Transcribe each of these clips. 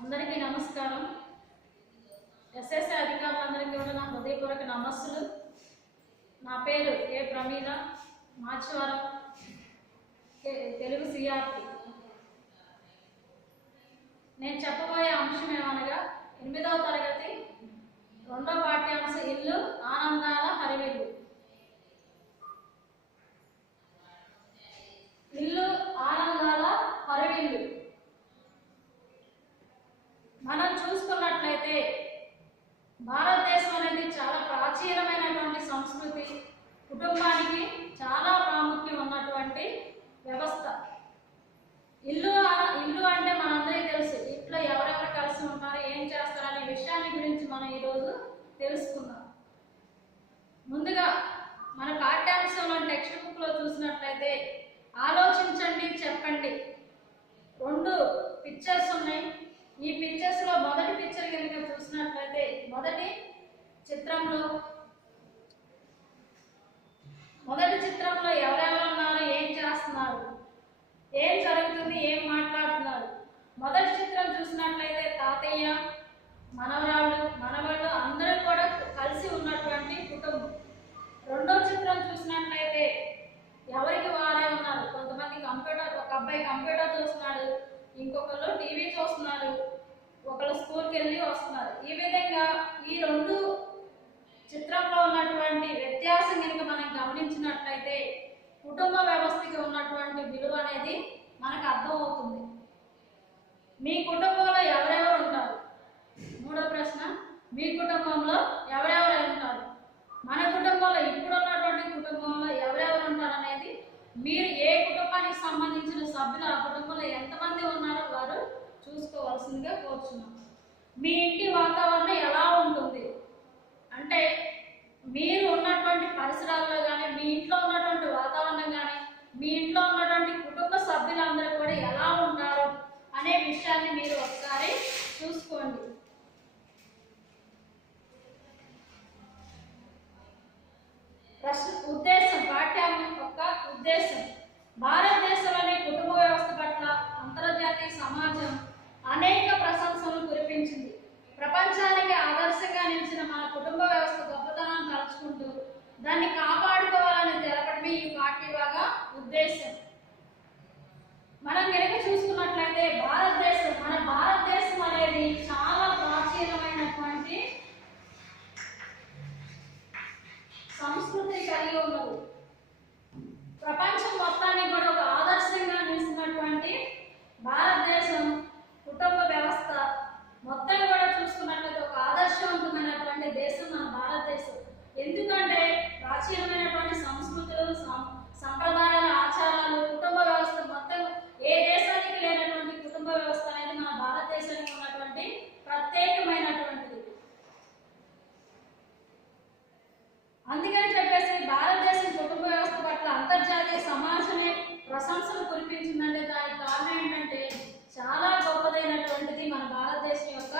అందరికీ నమస్కారం. ఎస్ఎస్ఏ అధికారులందరికీ కూడా నా హృదయపూర్వక నమస్సులు. నా పేరు ఏ ప్రమీల, మాచివరం తెలుగు సిఆర్పి. నేను చెప్పబోయే అంశం ఏమనగా 8వ తరగతి 2వ పాఠ్యాంశం ఇల్లు ఆనందాల హరివిల్లు. ఇల్లు ఆనందాల హరివిల్లు. మనం చూసుకున్నట్లయితే భారతదేశం అనేది చాలా ప్రాచీనమైనటువంటి సంస్కృతి, కుటుంబానికి చాలా ప్రాముఖ్యం ఉన్నటువంటి వ్యవస్థ. ఇల్లు అంటే మనందరికీ తెలుసు. ఇంట్లో ఎవరెవరు కలిసి ఉంటారు, ఏం చేస్తారు అనే విషయాన్ని గురించి మనం ఈరోజు తెలుసుకుందాం. ముందుగా మన పాఠ్యాంశంలో టెక్స్ట్ బుక్లో చూసినట్లయితే ఆలోచించండి చెప్పండి 2 పిక్చర్స్ ఉన్నాయి. ఈ పిక్చర్స్ లో మొదటి పిక్చర్ కనుక చూసినట్లయితే మొదటి చిత్రంలో ఎవరెవరు ఉన్నారు, ఏం చేస్తున్నారు, ఏం జరుగుతుంది, ఏం మాట్లాడుతున్నారు. మొదటి చిత్రం చూసినట్లయితే తాతయ్య, మనవరాళ్ళు, మనవాళ్ళు అందరూ కూడా కలిసి ఉన్నటువంటి కుటుంబం. రెండో చిత్రం చూసినట్లయితే ఎవరికి వారే ఉన్నారు. కొంతమంది కంప్యూటర్, ఒక అబ్బాయి కంప్యూటర్ చూస్తున్నాడు, ఇంకొకరు టీవీ చూస్తున్నారు, ఒకరు స్కూల్కి వెళ్ళి వస్తున్నారు. ఈ విధంగా ఈ 2 చిత్రంలో ఉన్నటువంటి వ్యత్యాసం కనుక మనం గమనించినట్లయితే కుటుంబ వ్యవస్థకి ఉన్నటువంటి విలువ అనేది మనకు అర్థమవుతుంది. మీ కుటుంబంలో ఎవరెవరు ఉంటారు? 3వ ప్రశ్న, మీ కుటుంబంలో ఎవరెవరు ఉంటారు? మన కుటుంబంలో, ఇప్పుడున్నటువంటి కుటుంబంలో ఎవరెవరు ఉంటారు అనేది, మీరు ఏ కుటుంబానికి సంబంధించిన సభ్యులు ఆ కుటుంబంలో ఎంతమంది ఉన్నారో వారు చూసుకోవాల్సిందిగా కోరుచున్నాం. మీ ఇంటి వాతావరణం ఎలా ఉంటుంది అంటే, మీరు ఉన్నటువంటి పరిసరాల్లో కానీ, మీ ఇంట్లో ఉన్నటువంటి వాతావరణం కానీ, మీ ఇంట్లో ఉన్నటువంటి కుటుంబ సభ్యులందరూ కూడా ఎలా ఉంటారు అనే విషయాన్ని మీరు ఒకసారి చూసుకోండి. ఉద్దేశం, పాఠ్యాంశం యొక్క ఉద్దేశం. భారతదేశంలోని కుటుంబ వ్యవస్థ పట్ల అంతర్జాతీయ సమాజం అనేక ప్రశంసలు కురిపించింది. ప్రపంచానికి ఆదర్శంగా నిలిచిన మన కుటుంబ వ్యవస్థ గొప్పతనాన్ని తలుచుకుంటూ దాన్ని కాపాడుకోవాలని తెలపడమే ఈ పాఠ్యభాగ ఉద్దేశం. మనం కనుక చూసుకున్నట్లయితే మన భారతదేశం అనేది చాలా ప్రాచీనమైనటువంటి సంస్కృతి కలిగి ఉన్నది. ప్రపంచం మొత్తానికి కూడా ఒక ఆదర్శంగా నిలిచినటువంటి భారతదేశం కుటుంబ వ్యవస్థ మొత్తం కూడా చూసుకున్నట్లయితే ఒక ఆదర్శవంతమైనటువంటి దేశం మన భారతదేశం. ఎందుకంటే ప్రాచీనమైనటువంటి సంస్కృతులు, సంప్రదాయాలు, ఆచారాలు, కుటుంబ వ్యవస్థ మొత్తం ఏ దేశానికి లేనటువంటి కుటుంబ వ్యవస్థ అనేది మన భారతదేశానికి ఉన్నటువంటి ప్రత్యేకమైనటువంటిది. అందుకని చెప్పేసి భారతదేశం కుటుంబ వ్యవస్థ పట్ల అంతర్జాతీయ సమాజమే ప్రశంసలు కురిపించిందంటే దానికి కారణం ఏంటంటే చాలా గొప్పదైనటువంటిది మన భారతదేశం యొక్క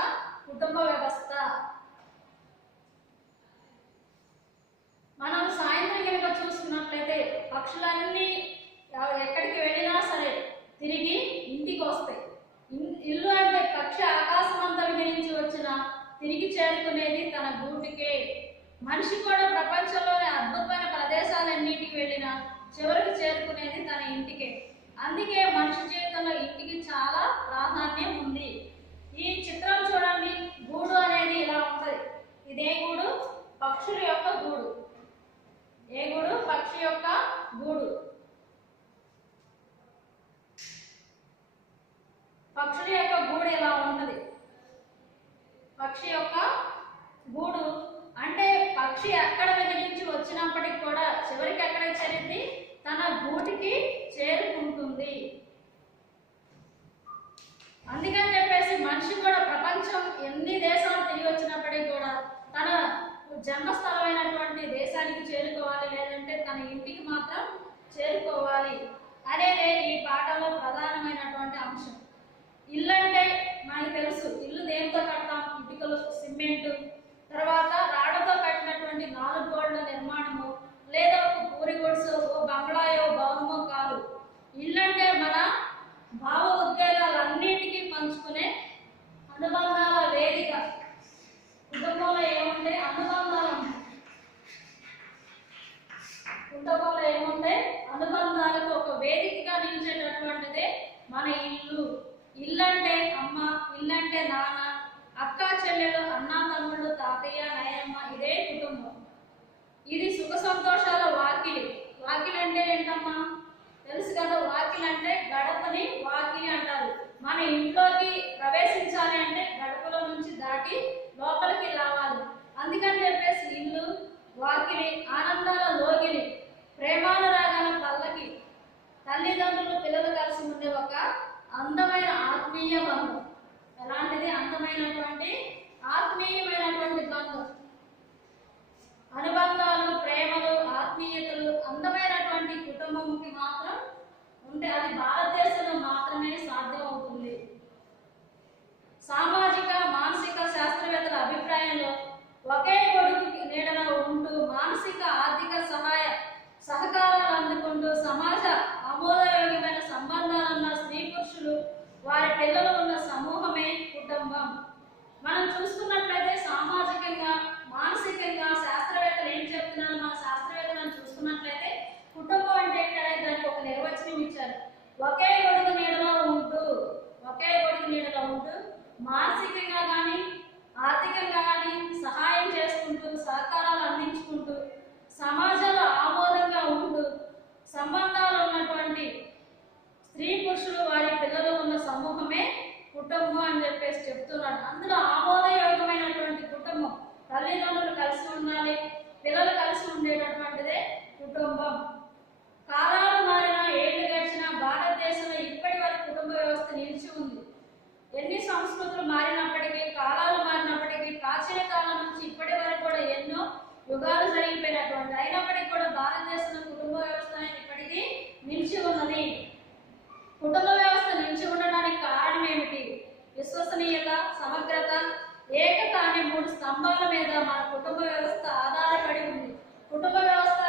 కుటుంబ వ్యవస్థ. మనం సాయంత్రం కనుక చూసుకున్నట్లయితే పక్షులన్నీ ఎక్కడికి వెళ్ళినా సరే తిరిగి ఇంటికి వస్తాయి. ఇల్లు అంటే పక్షి ఆకాశం అంతా విహరించి వచ్చిన తిరిగి చేరుకునేది తన గూటికే. మనిషి కూడా ప్రపంచంలోని అద్భుతమైన ప్రదేశాలన్నిటికి వెళ్ళినా చివరికి చేరుకునేది తన ఇంటికే. అందుకే మనిషి జీవితంలో ఇంటికి చాలా ప్రాధాన్యం ఉంది. ఈ చిత్రం చూడండి, గూడు అనేది ఇలా ఉంటుంది. ఇదే గూడు, పక్షుల యొక్క గూడు. ఏ గూడు? పక్షి యొక్క గూడు. పక్షుల యొక్క గూడు ఇలా ఉంటుంది. పక్షి యొక్క గూడు అంటే పక్షి ఎక్కడ నుంచి వచ్చినప్పటికి కూడా చివరికి ఎక్కడికి చేరింది? తన గూటికి చేరుకుంటుంది. అందుకని చెప్పేసి మనిషి కూడా ప్రపంచం ఎన్ని దేశాలు తిరిగి వచ్చినప్పటికీ కూడా తన జన్మస్థలమైనటువంటి దేశానికి చేరుకోవాలి, లేదంటే తన ఇంటికి మాత్రం చేరుకోవాలి అనేది ఈ పాఠంలో ప్రధానమైనటువంటి అంశం. ఇల్లు అంటే మనకు తెలుసు. ఇల్లు దేంతో కడతాం? ఇటుకలు, సిమెంటు, తర్వాత రాళ్లతో కట్టినటువంటి 4 గోడల నిర్మాణము, లేదా ఒక పూరి గుడిసె, ఓ బంగ్లాయో భవనమో కాదు. ఇల్లు అంటే మన భావ ఉద్వేగాలన్నిటికీ పంచుకునే నాన్న, అక్క చెల్లెలు, అన్న తమ్ముళ్ళు, తాతయ్య, నాయనమ్మ, ఇదే కుటుంబం. ఇది సుఖ సంతోషాల వాకిలి. వాకిలి అంటే ఏంటమ్మా తెలుసు కదా, వాకిలి అంటే గడపని వాకిలి అంటారు. మన ఇంట్లోకి ప్రవేశించాలి అంటే గడపలో నుంచి దాటి లోపలికి రావాలి. అందుకని చెప్పేసి ఇల్లు వాకిలి, ఆనందాల లోగిలి, ప్రేమానురాగాల పల్లకి, తల్లిదండ్రులు పిల్లలు కలిసి ఉండే ఒక అందమైన ఆత్మీయ బంధం. ఎలాంటిది? అందమైనటువంటి ఆత్మీయమైనటువంటి బంధం. అనుబంధాలు, ప్రేమలు, ఆత్మీయతలు అందమైనటువంటి కుటుంబంకి మాత్రం ఉంటే అది భారతదేశంలో మాత్రమే సాధ్యం అవుతుంది. సామాజిక మానసిక శాస్త్రవేత్తల అభిప్రాయంలో ఒకే గొడుగు నీడన ఉంటూ మానసిక ఆర్థిక సహకారాలు అందుకుంటూ సమాజ ఆమోదయోగ్యమైన సంబంధాలున్న స్త్రీ పురుషులు వారి పిల్లలు ఉన్న సమూహమే కుటుంబం. మనం చూసుకున్నట్లయితే సామాజికంగా మానసికంగా శాస్త్రవేత్తలు ఏం చెప్తున్నారు, మన శాస్త్రవేత్తలను చూసుకున్నట్లయితే కుటుంబం అంటే ఏంటనేది దానికి ఒక నిర్వచనం ఇచ్చారు. ఒకే గొడుగు నీడలో ఉంటూ మానసికంగా కానీ ఆర్థికంగా కానీ సహాయం చేసుకుంటూ సహకారాలు అందించుకుంటూ సమాజంలో ఆమోదంగా ఉంటూ సంబంధాలు ఉన్నటువంటి స్త్రీ పురుషులు వారి పిల్లలు ఉన్న సమూహమే కుటుంబం అని చెప్పేసి చెప్తున్నాడు. అందులో ఆమోదయోగ్యమైనటువంటి కుటుంబం, తల్లిదండ్రులు కలిసి ఉండాలి, పిల్లలు కలిసి ఉండేటటువంటిదే కుటుంబం. కాలాలు మారినా, ఏళ్ళు గడిచినా భారతదేశంలో ఇప్పటి వరకు కుటుంబ వ్యవస్థ నిలిచి ఉంది. ఎన్ని సంస్కృతులు మారినప్పటికీ, కాలాలు మారినప్పటికీ, ప్రాచీన కాలం నుంచి ఇప్పటి వరకు కూడా ఎన్నో యుగాలు జరిగిపోయినటువంటి అయినప్పటికీ కూడా భారతదేశంలో కుటుంబ వ్యవస్థ అనేది ఇప్పటికీ నిలిచి ఉన్నది. కుటుంబ వ్యవస్థ నిలిచి ఉండడానికి కారణం ఏమిటి? విశ్వసనీయత, సమగ్రత, ఏకత అనే 3 స్తంభాల మీద మన కుటుంబ వ్యవస్థ ఆధారపడి ఉంది. కుటుంబ వ్యవస్థ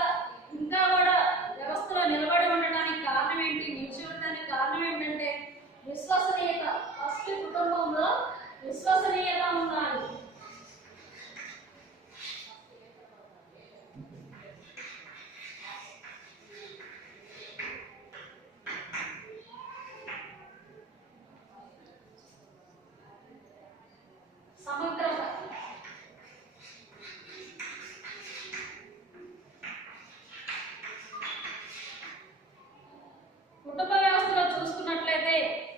ఇంకా కూడా వ్యవస్థలో నిలబడి ఉండడానికి కారణం ఏంటి? నిలిచి ఉండడానికి కారణం ఏంటంటే విశ్వసనీయత. ఫస్ట్ కుటుంబంలో విశ్వసనీయత ఉండాలి. సమగ్రత. కుటుంబ వ్యవస్థలో చూసుకున్నట్లయితే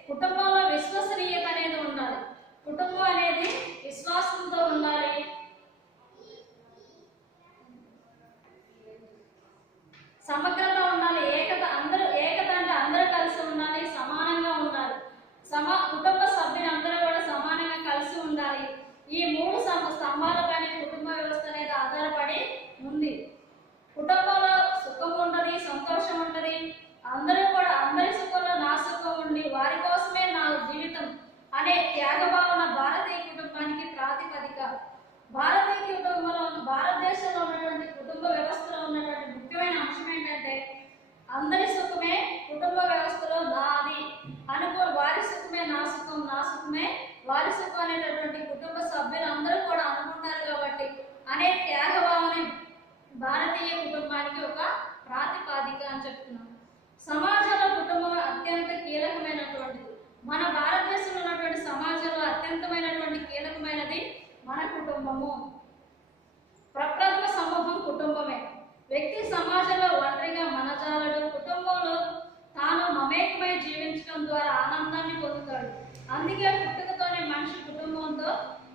కుటుంబంలో విశ్వసనీయత అనేది ఉండాలి. కుటుంబం అనేది విశ్వాసంతో ఉండాలి. సమగ్రత ఉండాలి. ఏకత అంటే అందరూ కలిసి ఉండాలి, సమానంగా ఉండాలి. కుటుంబ సభ్యులందరూ కూడా సమానంగా కలిసి ఉండాలి. ఈ 3 స్తంభాలపైన కుటుంబ వ్యవస్థ అనేది ఆధారపడి ఉంది. కుటుంబంలో సుఖం ఉంటది, సంతోషం ఉంటది. అందరూ కూడా అందరి సుఖంలో నా సుఖం ఉండి వారి కోసమే నా జీవితం అనే త్యాగ భావన భారతీయ కుటుంబానికి ప్రాతిపదిక. భారతదేశంలో ఉన్నటువంటి కుటుంబ వ్యవస్థలో ఉన్నటువంటి ముఖ్యమైన అంశం ఏంటంటే అందరి సుఖమే కుటుంబ వ్యవస్థలో నాది అనుకో, వారి సుఖమే నా సుఖం, నా సుఖమే వారి సుఖం అనేటటువంటి కుటుంబ సభ్యులు అందరూ కూడా అనుకుంటారు. కాబట్టి అనే త్యాగ భావన భారతీయ కుటుంబానికి ఒక ప్రాతిపాదిక అని చెప్తున్నాం. సమాజంలో కుటుంబం అత్యంత కీలకమైనటువంటిది. మన భారతదేశంలో ఉన్నటువంటి సమాజంలో అత్యంతమైనటువంటి కీలకమైనది మన కుటుంబము. ప్రప్రథమ సమూహం కుటుంబమే. వ్యక్తి సమాజంలో ఒంటరిగా మనజాలడు. కుటుంబంలో తాను మమేకమై జీవించడం ద్వారా ఆనందాన్ని పొందుతాడు. అందుకే పుట్టుకతోనే మనిషి కుటుంబంతో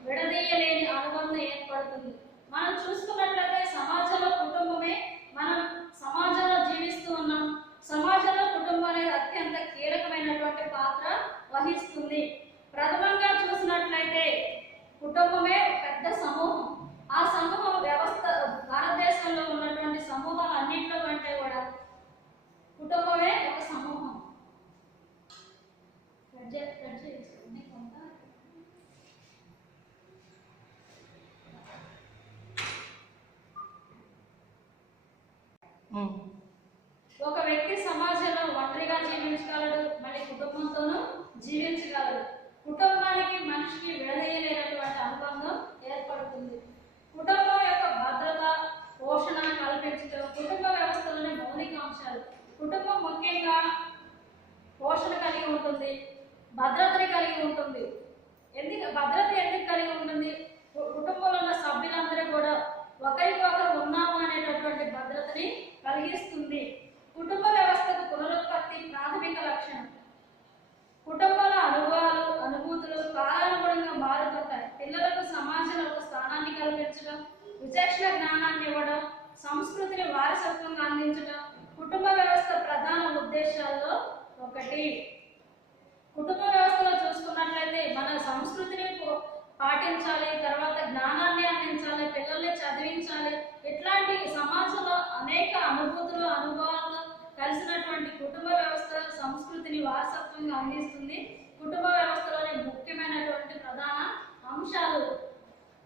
విడదీయలేని అనుబంధం ఏర్పడుతుంది. మనం చూసుకున్నట్లయితే సమాజంలో కుటుంబమే, మనం సమాజంలో జీవిస్తూ ఉన్నాం. సమాజంలో కుటుంబం అనేది అత్యంత కీలకమైనటువంటి పాత్ర వహిస్తుంది. ప్రథమంగా చూసినట్లయితే కుటుంబమే పెద్ద సమూహం. ఆ సమూహం వ్యవస్థ భారతదేశంలో ఉన్నటువంటి సమూహాలు అన్నింటిలో కంటే కూడా కుటుంబమే ఒక సమూహం. ఒక వ్యక్తి సమాజంలో ఒంటరిగా జీవించగలడు, మళ్ళీ కుటుంబంతోనూ జీవించగలడు. కుటుంబానికి మనిషికి విడదీయలేనటువంటి అనుబంధం ఏర్పడుతుంది. కుటుంబం యొక్క భద్రత, పోషణ కల్పించడం కుటుంబ వ్యవస్థలోని మౌలిక అంశాలు. కుటుంబం ముఖ్యంగా పోషణ కలిగి ఉంటుంది, భద్రతని కలిగి ఉంటుంది. భద్రత ఎందుకు కలిగి ఉంటుంది? కుటుంబంలో ఉన్న సభ్యులందరూ కూడా ఒకరికొకరు ఉన్నాము అనేటటువంటి భద్రతని కలిగిస్తుంది. కుటుంబ వ్యవస్థకు పునరుత్పత్తి ప్రాథమిక లక్షణం. కుటుంబాల అనుభవాలు అనుభూతులు కాలానుగుణంగా మారుతుంటాయి. పిల్లలకు సమాజంలో ఒక స్థానాన్ని కల్పించడం, విచక్షణ జ్ఞానాన్ని ఇవ్వడం, సంస్కృతిని వారసత్వంగా అందించడం కుటుంబ వ్యవస్థ ప్రధాన ఉద్దేశాల్లో ఒకటి. కుటుంబ వ్యవస్థలో చూసుకున్నట్లయితే మన సంస్కృతిని పాటించాలి, తర్వాత జ్ఞానాన్ని అందించాలి, పిల్లల్ని చదివించాలి. ఇట్లాంటి సమాజంలో అనేక అనుభూతులు అనుభవాలు కలిసినటువంటి కుటుంబ వ్యవస్థ సంస్కృతిని వారసత్వంగా అందిస్తుంది. కుటుంబ వ్యవస్థలోని ముఖ్యమైనటువంటి ప్రధాన అంశాలు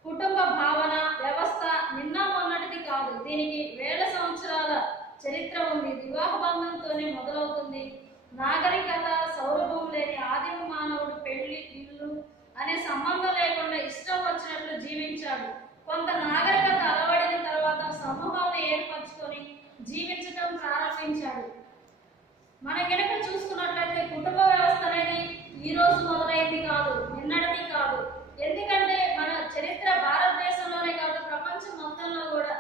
కుటుంబ భావన వ్యవస్థ నిన్న మొన్నటిది కాదు. దీనికి వేల సంవత్సరాల చరిత్ర ఉంది. వివాహ బంధంతోనే మొదలవుతుంది. నాగరికత సౌరభం లేని ఆదిమ మానవుడు పెళ్లి ఇల్లు అనే సంబంధం లేకుండా ఇష్టం వచ్చినట్లు జీవించాడు. కొంత నాగరికత అలవడిన తర్వాత సమూహాలను ఏర్పరచుకొని జీవించడం ప్రారంభించాడు. మన కనుక చూసుకున్నట్లయితే కుటుంబ వ్యవస్థ అనేది ఈ రోజు మొదలైంది కాదు, నిన్నటిది కాదు. ఎందుకంటే మన చరిత్ర భారతదేశంలోనే కాదు ప్రపంచం మొత్తంలో కూడా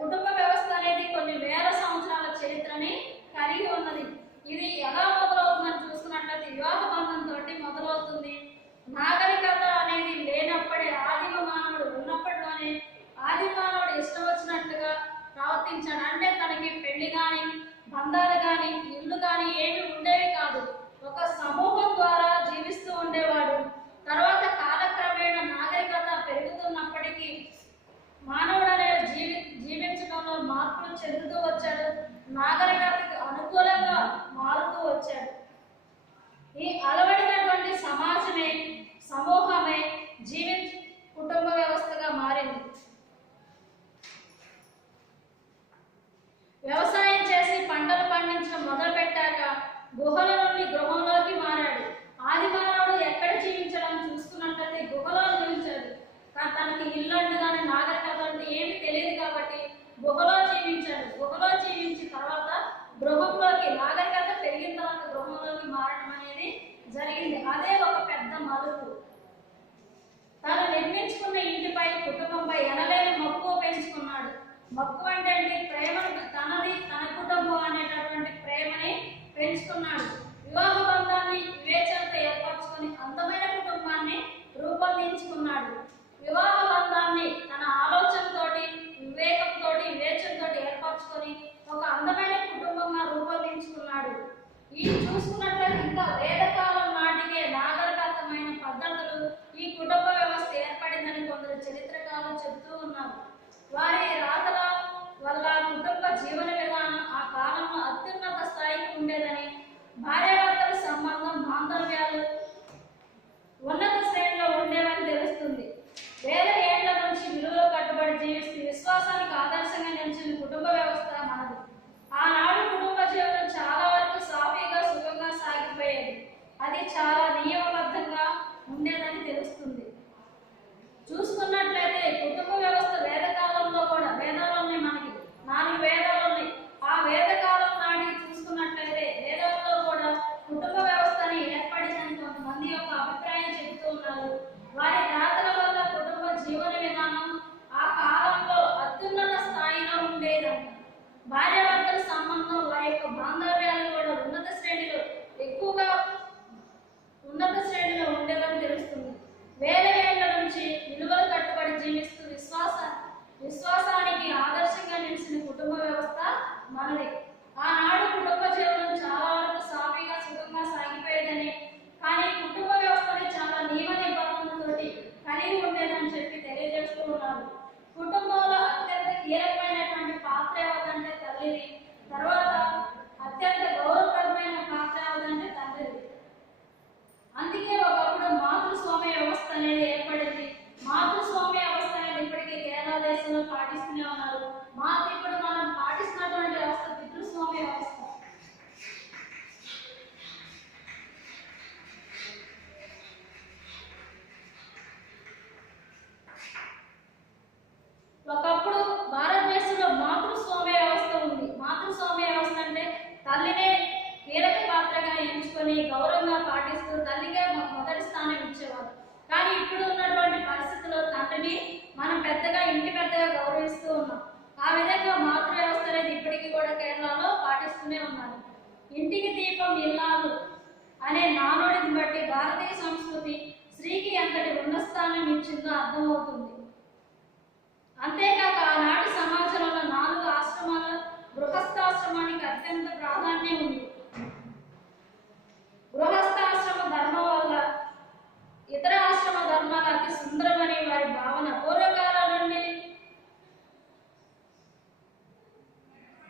కుటుంబ వ్యవస్థ అనేది కొన్ని వేల సంవత్సరాల చరిత్రని కలిగి ఉన్నది. ఇది ఎలా మొదలవుతుందని చూసుకున్నట్లయితే వివాహ బంధంతో మొదలవుతుంది. నాగరికత అనేది లేనప్పుడే ఆదిమ మానవుడు ఉన్నప్పటిలోనే ఆదిమ మానవుడు ఇష్టం వచ్చినట్లుగా ప్రవర్తించాడు. అంటే తనకి పెళ్లి కానీ బంధాలు కానీ ఇల్లు కానీ ఏమి ఉండేవి కాదు. ఒక సమూహం ద్వారా జీవిస్తూ ఉండేవాడు. తర్వాత కాలక్రమేణా నాగరికత పెరుగుతున్నప్పటికీ మానవుడు అనేది జీవించడంలో మార్పులు చెందుతూ వచ్చాడు. నాగరికతకు అనుకూలంగా మారుతూ వచ్చాడు. ఈ అలవడినటువంటి సమాజమే సమూహమే కుటుంబ వ్యవస్థగా మారింది. వ్యవసాయం చేసి పంటలు పండించడం మొదలుపెట్టాక గుహల నుండి గృహంలోకి మారాడు. ఆది మానవుడు ఎక్కడ జీవించడం చూసుకున్నట్లయితే గుహలో జీవించాడు. తనకి ఇల్లు అంటే కానీ నాగరికత అంటే ఏమి తెలియదు కాబట్టి గుహలో జీవించాడు. గుహలో జీవించిన తర్వాత గృహంలోకి నాగరికత పెరిగిన తర్వాత గృహంలోకి మారడం అనేది జరిగింది. అదే ఒక పెద్ద మలుపు. తాను నిర్మించుకున్న ఇంటిపై కుటుంబంపై ఎనలేని మక్కువ పెంచుకున్నాడు. మక్కువ అంటే ప్రేమను తన కుటుంబం అనేటటువంటి ప్రేమని పెంచుకున్నాడు. వివాహ బంధాన్ని వివేచనతో ఏర్పరచుకొని అందమైన కుటుంబాన్ని రూపొందించుకున్నాడు. వివాహ బంధాన్ని తన ఆలోచనతోటి వివేకంతో వివేచనతో ఏర్పరచుకొని ఒక అందమైన కుటుంబంగా రూపొందించుకున్నాడు. ఈ చూసుకున్నట్లయితే ఇంకా వేదకాలం నాటికే నాగరికతమైన పద్ధతులు ఈ కుటుంబ వ్యవస్థ ఏర్పడిందని కొందరు చరిత్రకారులు చెబుతూ ఉన్నారు. వారి రాతల వల్ల కుటుంబ జీవన విధానం ఆ కాలంలో అత్యున్నత స్థాయికి ఉండేదని, భార్యాభర్తల సంబంధం బాంధవ్యాలు ఉన్నత శ్రేణిలో ఉండేవని తెలుస్తుంది. వేల ఏళ్ల నుంచి విలువలు కట్టుబడి జీవిస్తూ విశ్వాసానికి ఆదర్శంగా నిలిచిన కుటుంబ వ్యవస్థ మనది. ఆనాడు కుటుంబ జీవనం చాలా వరకు సాఫీగా సుఖంగా సాగిపోయేది. అది చాలా నియమబద్ధంగా ఉండేదని తెలుస్తుంది. చూసుకున్నట్లయితే కుటుంబ వ్యవస్థ వేదకాలంలో కూడా వేదాలు ఉన్నాయి. మనకి 4 వేదాలు ఉన్నాయి. ఆ వేదకాలం నాటికి చూసుకున్నట్లయితే వేదాల్లో కూడా కుటుంబ వ్యవస్థని ఏర్పడిందని కొంతమంది యొక్క అభిప్రాయం చెబుతూ ఉన్నారు. వారి రాతల వల్ల కుటుంబ జీవన విధానం ఆ కాలంలో అత్యున్నత స్థాయిలో ఉండేదంట. భార్యాభర్తల సంబంధం వారి యొక్క బాంధవ్యాలు కూడా ఉన్నత శ్రేణిలో ఉండేవని తెలుస్తుంది. వేల ఏళ్ల నుంచి విలువలు కట్టుబడి జీవిస్తూ విశ్వాసానికి ఆదర్శంగా నిలిచిన కుటుంబ వ్యవస్థ మనది. ఆనాడు కుటుంబ జీవనం చాలా వరకు సాఫీగా సుఖంగా సాగిపోయేదని, కానీ కుటుంబ వ్యవస్థని చాలా నియమ నిబంధనలతో కలిగి ఉండేదని చెప్పి తెలియజేస్తూ ఉన్నారు. కుటుంబంలో అత్యంత కీలకమైనటువంటి పాత్ర ఏమిటంటే తల్లిది. తర్వాత అత్యంత గౌరవప్రదమైన పాత్ర ఏమిటంటే తండ్రిది. అందుకే ఒకప్పుడు మాతృస్వామ్య వ్యవస్థ అనేది ఏర్పడింది. మాతృస్వామ్య వ్యవస్థ అనేది ఇప్పటికీ కేరళ దేశంలో పాటిస్తూనే ఉన్నారు. ఇప్పుడు మనం పాటిస్తున్నటువంటి వ్యవస్థ పితృస్వామ్య వ్యవస్థ. ఒకప్పుడు భారతదేశంలో మాతృస్వామ్య వ్యవస్థ ఉంది. మాతృస్వామ్య వ్యవస్థ అంటే తల్లినే కీలక పాత్రగా ఎంచుకొని గౌరవంగా పాటిస్తూ తల్లిగా మొదటి స్థానం ఇచ్చేవారు. ఇంటికి దీపం ఇల్లాలు అనే నానుడిని బట్టి భారతీయ సంస్కృతి స్త్రీకి ఎంతటి ఉన్నస్థానం ఇచ్చిందో అర్థమవుతుంది. అంతేకాక ఆనాటి సమాజంలో 4 ఆశ్రమాల గృహస్థాశ్రమానికి అత్యంత ప్రాధాన్యం ఉంది. గృహస్థాశ్రమ ధర్మం వల్ల ఇతర ఆశ్రమ ధర్మాలు అతి సుందరమని వారి భావన. పూర్వకాలం నుండి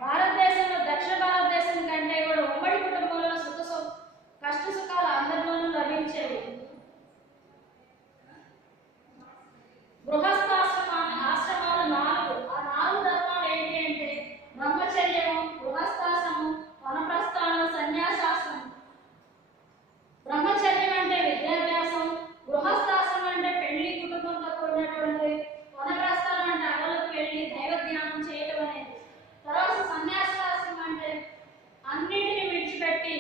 భారతదేశంలో దక్షిణ భారతదేశం కంటే కూడా ఉమ్మడి కుటుంబంలో కష్ట సుఖాలు అందరిలోనూ లభించేవి. ఆశ్రమాలు 4. ఆ 4 ధర్మాలు ఏంటి అంటే బ్రహ్మచర్యము, గృహస్థాశ్రమం, వనప్రస్థానం, సన్యాసాశ్రమం. బ్రహ్మచర్యం అంటే విద్యాభ్యాసం, గృహస్థాశ్రమం అంటే పెళ్లి కుటుంబంతో కూడినటువంటి, వనప్రస్థానం అంటే అడవులకు వెళ్ళి దైవ ధ్యానం చేయడం అనేది. తర్వాత సన్యాసాశ్రమం అంటే అన్నిటిని విడిచిపెట్టి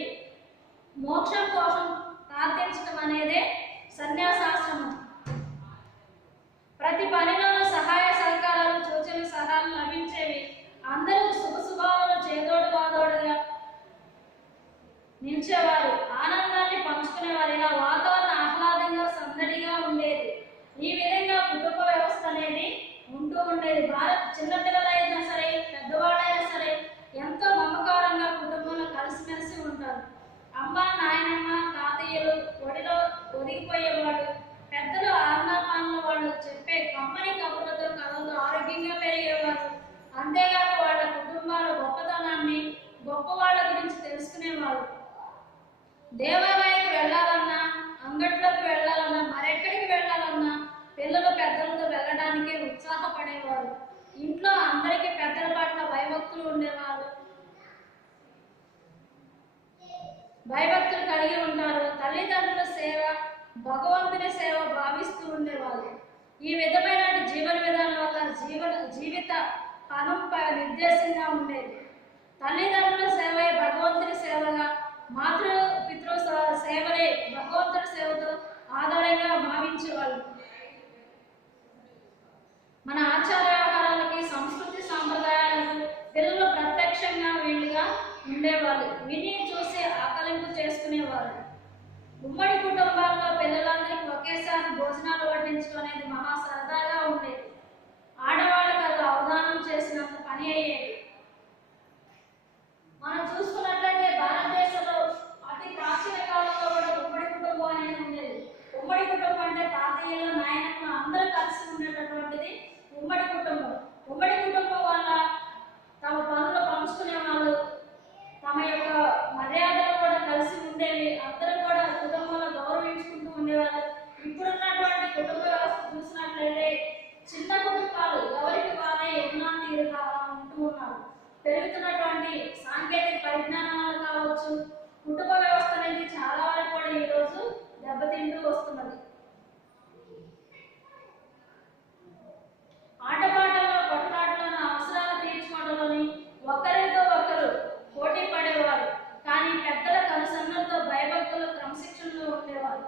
మోక్షం కోసం ప్రార్థించడం అనేదే సన్యాసాశ్రమం. ప్రతి పనిలోనూ సహాయ సహకారాలు, సూచనలు, సలహాలు లభించేవి. అందరూ శుభాలను చేదోడు వాదోడుగా నిలిచేవారు, ఆనందాన్ని పంచుకునేవారు. ఇలా వాతావరణం ఆహ్లాదంగా సందడిగా ఉండేది. ఈ విధంగా కుటుంబ వ్యవస్థ అనేది ఉంటూ ఉండేది. చిన్నపిల్లలైనా సరే, పెద్దవాళ్ళైనా సరే ఎంతో మమకారంగా కుటుంబంలో కలిసిమెలిసి ఉంటారు. అమ్మ, నాయనమ్మ, తాతయ్యలు ఒడిలో ఒదిగిపోయేవాడు. పెద్దలు ఆజ్ఞాపాలన వాళ్ళు చెప్పే కమ్మని కబుర్లతో కథలతో ఆరోగ్యంగా పెరిగేవారు. అంతేగాక వాళ్ళ కుటుంబాల గొప్పతనాన్ని, గొప్ప వాళ్ళ గురించి తెలుసుకునేవారు. దేవాలయానికి వెళ్ళాలన్నా, అంగట్లోకి వెళ్ళాలన్నా, మరెక్కడికి వెళ్ళాలన్నా పిల్లలు పెద్దలతో వెళ్ళడానికే ఉత్సాహపడేవారు. ఇంట్లో అందరికీ పెద్దల పట్ల భయభక్తులు ఉండేవారు, భయభక్తులు కలిగి ఉంటారు. తల్లిదండ్రుల సేవ, భగవంతుని సేవ భావిస్తూ ఉండేవాళ్ళు. ఈ విధమైన జీవన విధానం వల్ల జీవిత పరంప నిర్దేశంగా ఉండేది. తల్లిదండ్రుల సేవే భగవంతుని సేవగా, మాతృ పితృ సేవలే భగవంతుని సేవతో ఆధారంగా భావించేవాళ్ళు. మన ఆచార వ్యవహారాలకి, సంస్కృతి సాంప్రదాయాలకు పిల్లలు ప్రత్యక్షంగా వీళ్ళుగా ఉండేవాళ్ళు. విని చూసి ఆకలింపు చేసుకునేవారు. ఉమ్మడి కుటుంబాల్లో పిల్లలందరికీ ఒకేసారి భోజనాలు వడ్డించడం అనేది మహా సరదాగా ఉండేది. ఆడవాళ్ళకి అది అవధానం చేసినంత పని అయ్యేది. మనం చూసుకున్నట్లయితే భారతదేశంలో అతి ప్రాచీన కాలంలో కూడా ఉమ్మడి కుటుంబం అనేది ఉండేది. ఉమ్మడి కుటుంబం అంటే తాతయ్యలు, నాయనమ్మ అందరూ కలిసి ఉండేటటువంటిది ఉమ్మడి కుటుంబం. ఉమ్మడి కుటుంబం వల్ల తమ పనులు పంచుకునే వాళ్ళు, తమ యొక్క మర్యాదలు కూడా కలిసి ఉండేవి. అందరూ కూడా కుటుంబంలో గౌరవించుకుంటూ ఉండేవారు. ఇప్పుడున్నటువంటి కుటుంబ వ్యవస్థ చూసినట్లయితే చిన్న కుటుంబాలు ఎవరికి వాళ్ళే ఎన్నో తీరుగా ఉంటూ ఉన్నారు. పెరుగుతున్నటువంటి సాంకేతిక పరిజ్ఞానం వల్ల కావచ్చు, కుటుంబ వ్యవస్థ అనేది చాలా వరకు కూడా ఈరోజు దెబ్బతింటూ వస్తున్నది. ఆటపాటల్లో, కొట్లాటలను, అవసరాలు తీర్చుకోవడంలోని ఒకరితో ఒకరు పోటీ పడేవారు. కానీ పెద్దల కనుసన్నలతో భయభక్తులు, క్రమశిక్షణలో ఉండేవారు.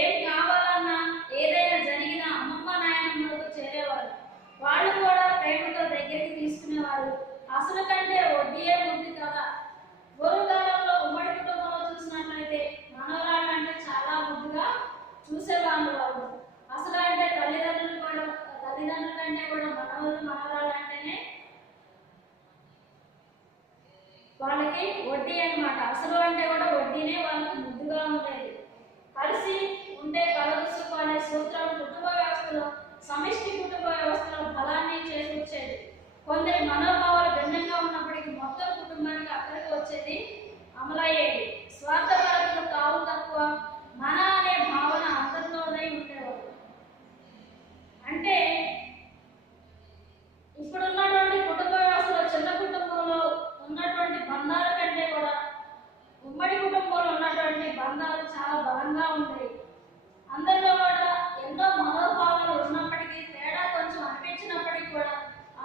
ఏం కావాలన్నా, ఏదైనా జరిగినా అమ్మమ్మ, నాయనమ్మలతో చేరేవారు. వాళ్ళు కూడా ప్రేమతో దగ్గరికి తీసుకునేవారు. అసలు కంటే వడ్డీయే ఉంది కదా. పూర్వకాలంలో ఉమ్మడి కుటుంబంలో చూసినట్లయితే మనవరాళ్ళు అంటే చాలా ముద్దుగా చూసేవాళ్ళు. వాళ్ళు అసలు అంటే తల్లిదండ్రుల కంటే కూడా మనవరాళ్ళు అంటేనే వాళ్ళకి వడ్డీ అన్నమాట. అసలు అంటే కూడా వడ్డీనే వాళ్ళకి ముద్దుగా ఉండేది. కలిసి ఉంటే కలదు సుఖం అనే సూత్రం కుటుంబ వ్యవస్థలో, సమిష్టి కుటుంబ వ్యవస్థలో బలాన్ని చేకూర్చేది. కొందరి మనోభావాలు భిన్నంగా ఉన్నప్పటికీ మొత్తం కుటుంబానికి అక్కడికి వచ్చేది అమలయ్యేది. స్వార్థపరతకు తావు తక్కువ, మన అనే భావన అందరిలోనే ఉండేవారు. అంటే ఇప్పుడున్నటువంటి కుటుంబ వ్యవస్థలో చిన్న కుటుంబంలో ఉన్నటువంటి బంధాల కంటే కూడా ఉమ్మడి కుటుంబంలో ఉన్నటువంటి బంధాలు చాలా బలంగా ఉంటాయి. అందరిలో కూడా ఎన్నో మనోభావాలు ఉన్నప్పటికీ, తేడా కొంచెం అనిపించినప్పటికీ కూడా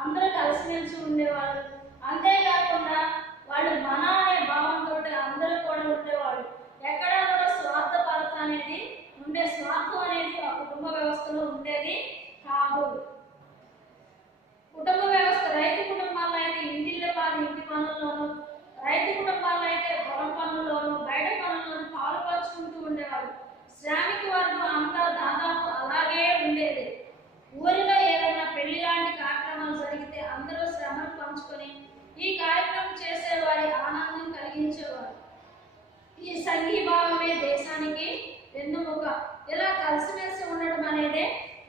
అందరూ కలిసిమెలిసి ఉండేవాళ్ళు. అంతేకాకుండా వాళ్ళు మన అనే భావంతో అందరూ కూడా ఉండేవాళ్ళు. ఎక్కడా కూడా స్వార్థపరత అనేది స్వార్థం అనేది ఆ కుటుంబ వ్యవస్థలో ఉండేది కాదు. కుటుంబ వ్యవస్థ రైతు కుటుంబాల్లో అయితే ఇంటిళ్ళ పాది ఇంటి పనుల్లోనూ, రైతు కుటుంబాల్లో అయితే పొలం పనుల్లోనూ బయట పనుల్లోనూ పాలు పంచుకుంటూ ఉండేవారు. శ్రామిక వర్గం అంతా దాదాపు అలాగే ఉండేది. ఊరిలో ఏదైనా పెళ్లి లాంటి కార్యక్రమాలు జరిగితే అందరూ శ్రమను పంచుకొని ఈ కార్యక్రమం చేసేవారి ఆనందం కలిగించేవారు. ఈ సంఘీభావమే దేశానికి వెన్నుముక. ఇలా కలిసిమెలిసి ఉండడం అనేదే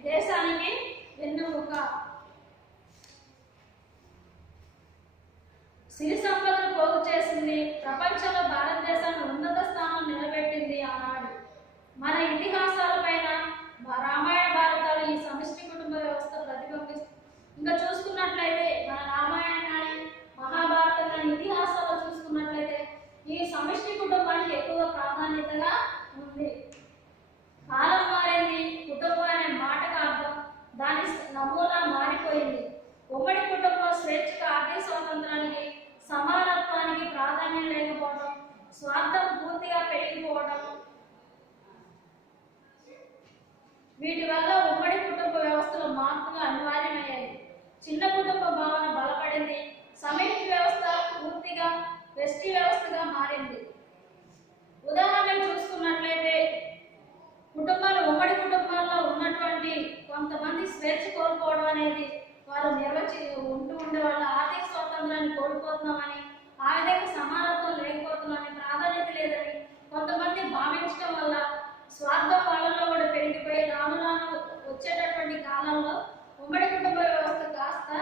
దేశానికి వెన్నుముక. సిరి సంపదను పోగు చేసింది. ప్రపంచంలో భారతదేశాన్ని ఉన్నత స్థానం నిలబెట్టింది ఆనాడు. మన ఇతిహాసాలపైన రామాయణ భారతాలు ఈ సమిష్టి కుటుంబ వ్యవస్థ ప్రతిబింబిస్తుంది. ఇంకా చూసుకున్నట్లయితే మన రామాయణ కానీ మహాభారతం కానీ ఇతిహాసాలు చూసుకున్నట్లయితే ఈ సమిష్టి కుటుంబానికి ఎక్కువ ప్రాధాన్యతగా ఉంది. కాలం మారింది, కుటుంబం అనే మాటకు అర్థం దాని నమూనా మారిపోయింది. ఉమ్మడి కుటుంబం స్వేచ్ఛకు, ఆర్థిక స్వాతంత్రానికి, సమానత్వానికి ప్రాధాన్యం లేకపోవడం, స్వార్థం పూర్తిగా పెరిగిపోవడం, వీటి వల్ల ఉమ్మడి కుటుంబ వ్యవస్థలో మార్పులు అనివార్యమయ్యాయి. చిన్న కుటుంబ భావన బలపడింది. సమిష్టి వ్యవస్థ పూర్తిగా వెస్టి వ్యవస్థగా మారింది. ఉదాహరణకు చూసుకున్నట్లయితే కుటుంబాలు ఉమ్మడి కుటుంబాల్లో ఉన్నటువంటి కొంతమంది స్వేచ్ఛ కోల్పోవడం అనేది వారు ఉంటూ ఉండే వాళ్ళ ఆర్థిక స్వాతంత్రాన్ని కోల్పోతున్నామని, ఆ విధంగా సమానత్వం లేకపోతున్నామని, ప్రాధాన్యత లేదని కొంతమంది భావించడం వల్ల స్వార్థం వాళ్ళలో కూడా పెరిగిపోయి రాను రాను వచ్చేటటువంటి కాలంలో ఉమ్మడి కుటుంబ వ్యవస్థ కాస్త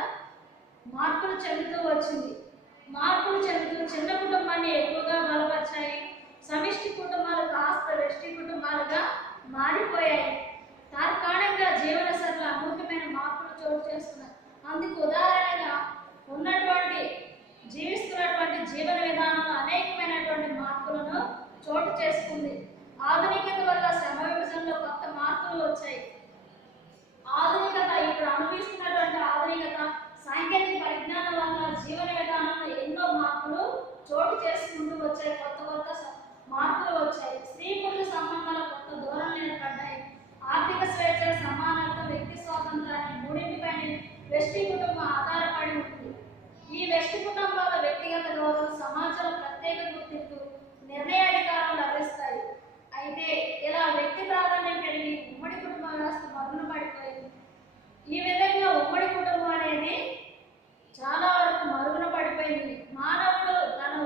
మార్పులు చెందుతూ వచ్చింది. మార్పులు చెందుతూ చిన్న కుటుంబాన్ని ఎక్కువగా బలపరిచాయి. సమిష్టి కుటుంబాలు కాస్త వెష్టి కుటుంబాలుగా మారిపోయాయి. తాత్కాలికంగా జీవన శైలిలో అమూల్యమైన మార్పులు చోటు చేసుకున్నాయి. అందుకు ఉదాహరణగా జీవిస్తున్నటువంటి జీవన విధానంలో అనేకమైనటువంటి మార్పులను చోటు చేసుకుంది. ఆధునికత వల్ల శ్రమ విభజనలో కొత్త మార్పులు వచ్చాయి. ఆధునికత ఇప్పుడు అనుభవిస్తున్నటువంటి ఆధునికత సాంకేతిక పరిజ్ఞానం వల్ల జీవన విధానంలో ఎన్నో మార్పులు చోటు చేసుకుంటూ వచ్చాయి. కొత్త మార్పులు వచ్చాయి. స్త్రీ పురుష సంబంధాల కొత్త ధోరణులు ఏర్పడ్డాయి. ఆర్థిక స్వేచ్ఛ, సమానత్వం, వ్యక్తి స్వాతంత్రాన్ని మూడింటిపైన వెష్టి కుటుంబం ఆధారపడి ఉంటుంది. ఈ వెష్టి కుటుంబాల వ్యక్తిగత గౌరవం, సమాజంలో ప్రత్యేక గుర్తింపు, నిర్ణయాధికారం లభిస్తాయి. అయితే ఇలా వ్యక్తి ప్రాధాన్యం పెరిగి ఉమ్మడి కుటుంబ వ్యవస్థ మరుగున పడిపోయింది. ఈ విధంగా ఉమ్మడి కుటుంబం అనేది చాలా వరకు మరుగున పడిపోయింది. మానవుడు తను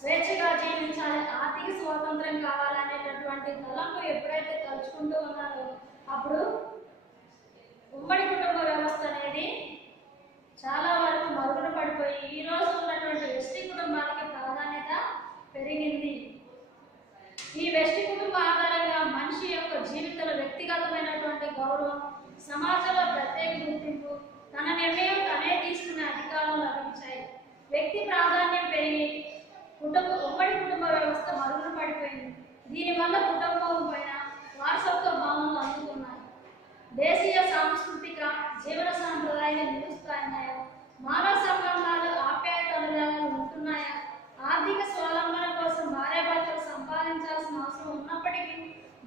స్వేచ్ఛగా జీవించాలి, ఆర్థిక స్వాతంత్రం కావాలనేటటువంటి తలంపు ఎప్పుడైతే తలుచుకుంటూ ఉన్నారో అప్పుడు ఉమ్మడి కుటుంబ వ్యవస్థ అనేది చాలా వరకు మరుగున పడిపోయి ఈ రోజు ఉన్నటువంటి వెష్టి కుటుంబానికి ప్రాధాన్యత పెరిగింది. ఈ వెష్టి కుటుంబ ఆధారంగా మనిషి యొక్క జీవితంలో వ్యక్తిగతమైనటువంటి గౌరవం, సమాజంలో ప్రత్యేక గుర్తింపు, తన నిర్ణయం తనే తీసుకునే అధికారం లభించాయి. వ్యక్తి ప్రాధాన్యం పెరిగి ఉమ్మడి కుటుంబ వ్యవస్థ మరుగున పడిపోయింది. దీనివల్ల కుటుంబం పైన వారసత్వ భావనలు అందుకున్నాయి. దేశీయ సాంస్కృతిక జీవన సాంప్రదాయాలు నిలుస్తున్నాయా? మానవ సంబంధాలు ఆప్యాయతలుగా ఉంటున్నాయా? ఆర్థిక స్వావలంబన కోసం భార్యాభర్తలు సంపాదించాల్సిన అవసరం ఉన్నప్పటికీ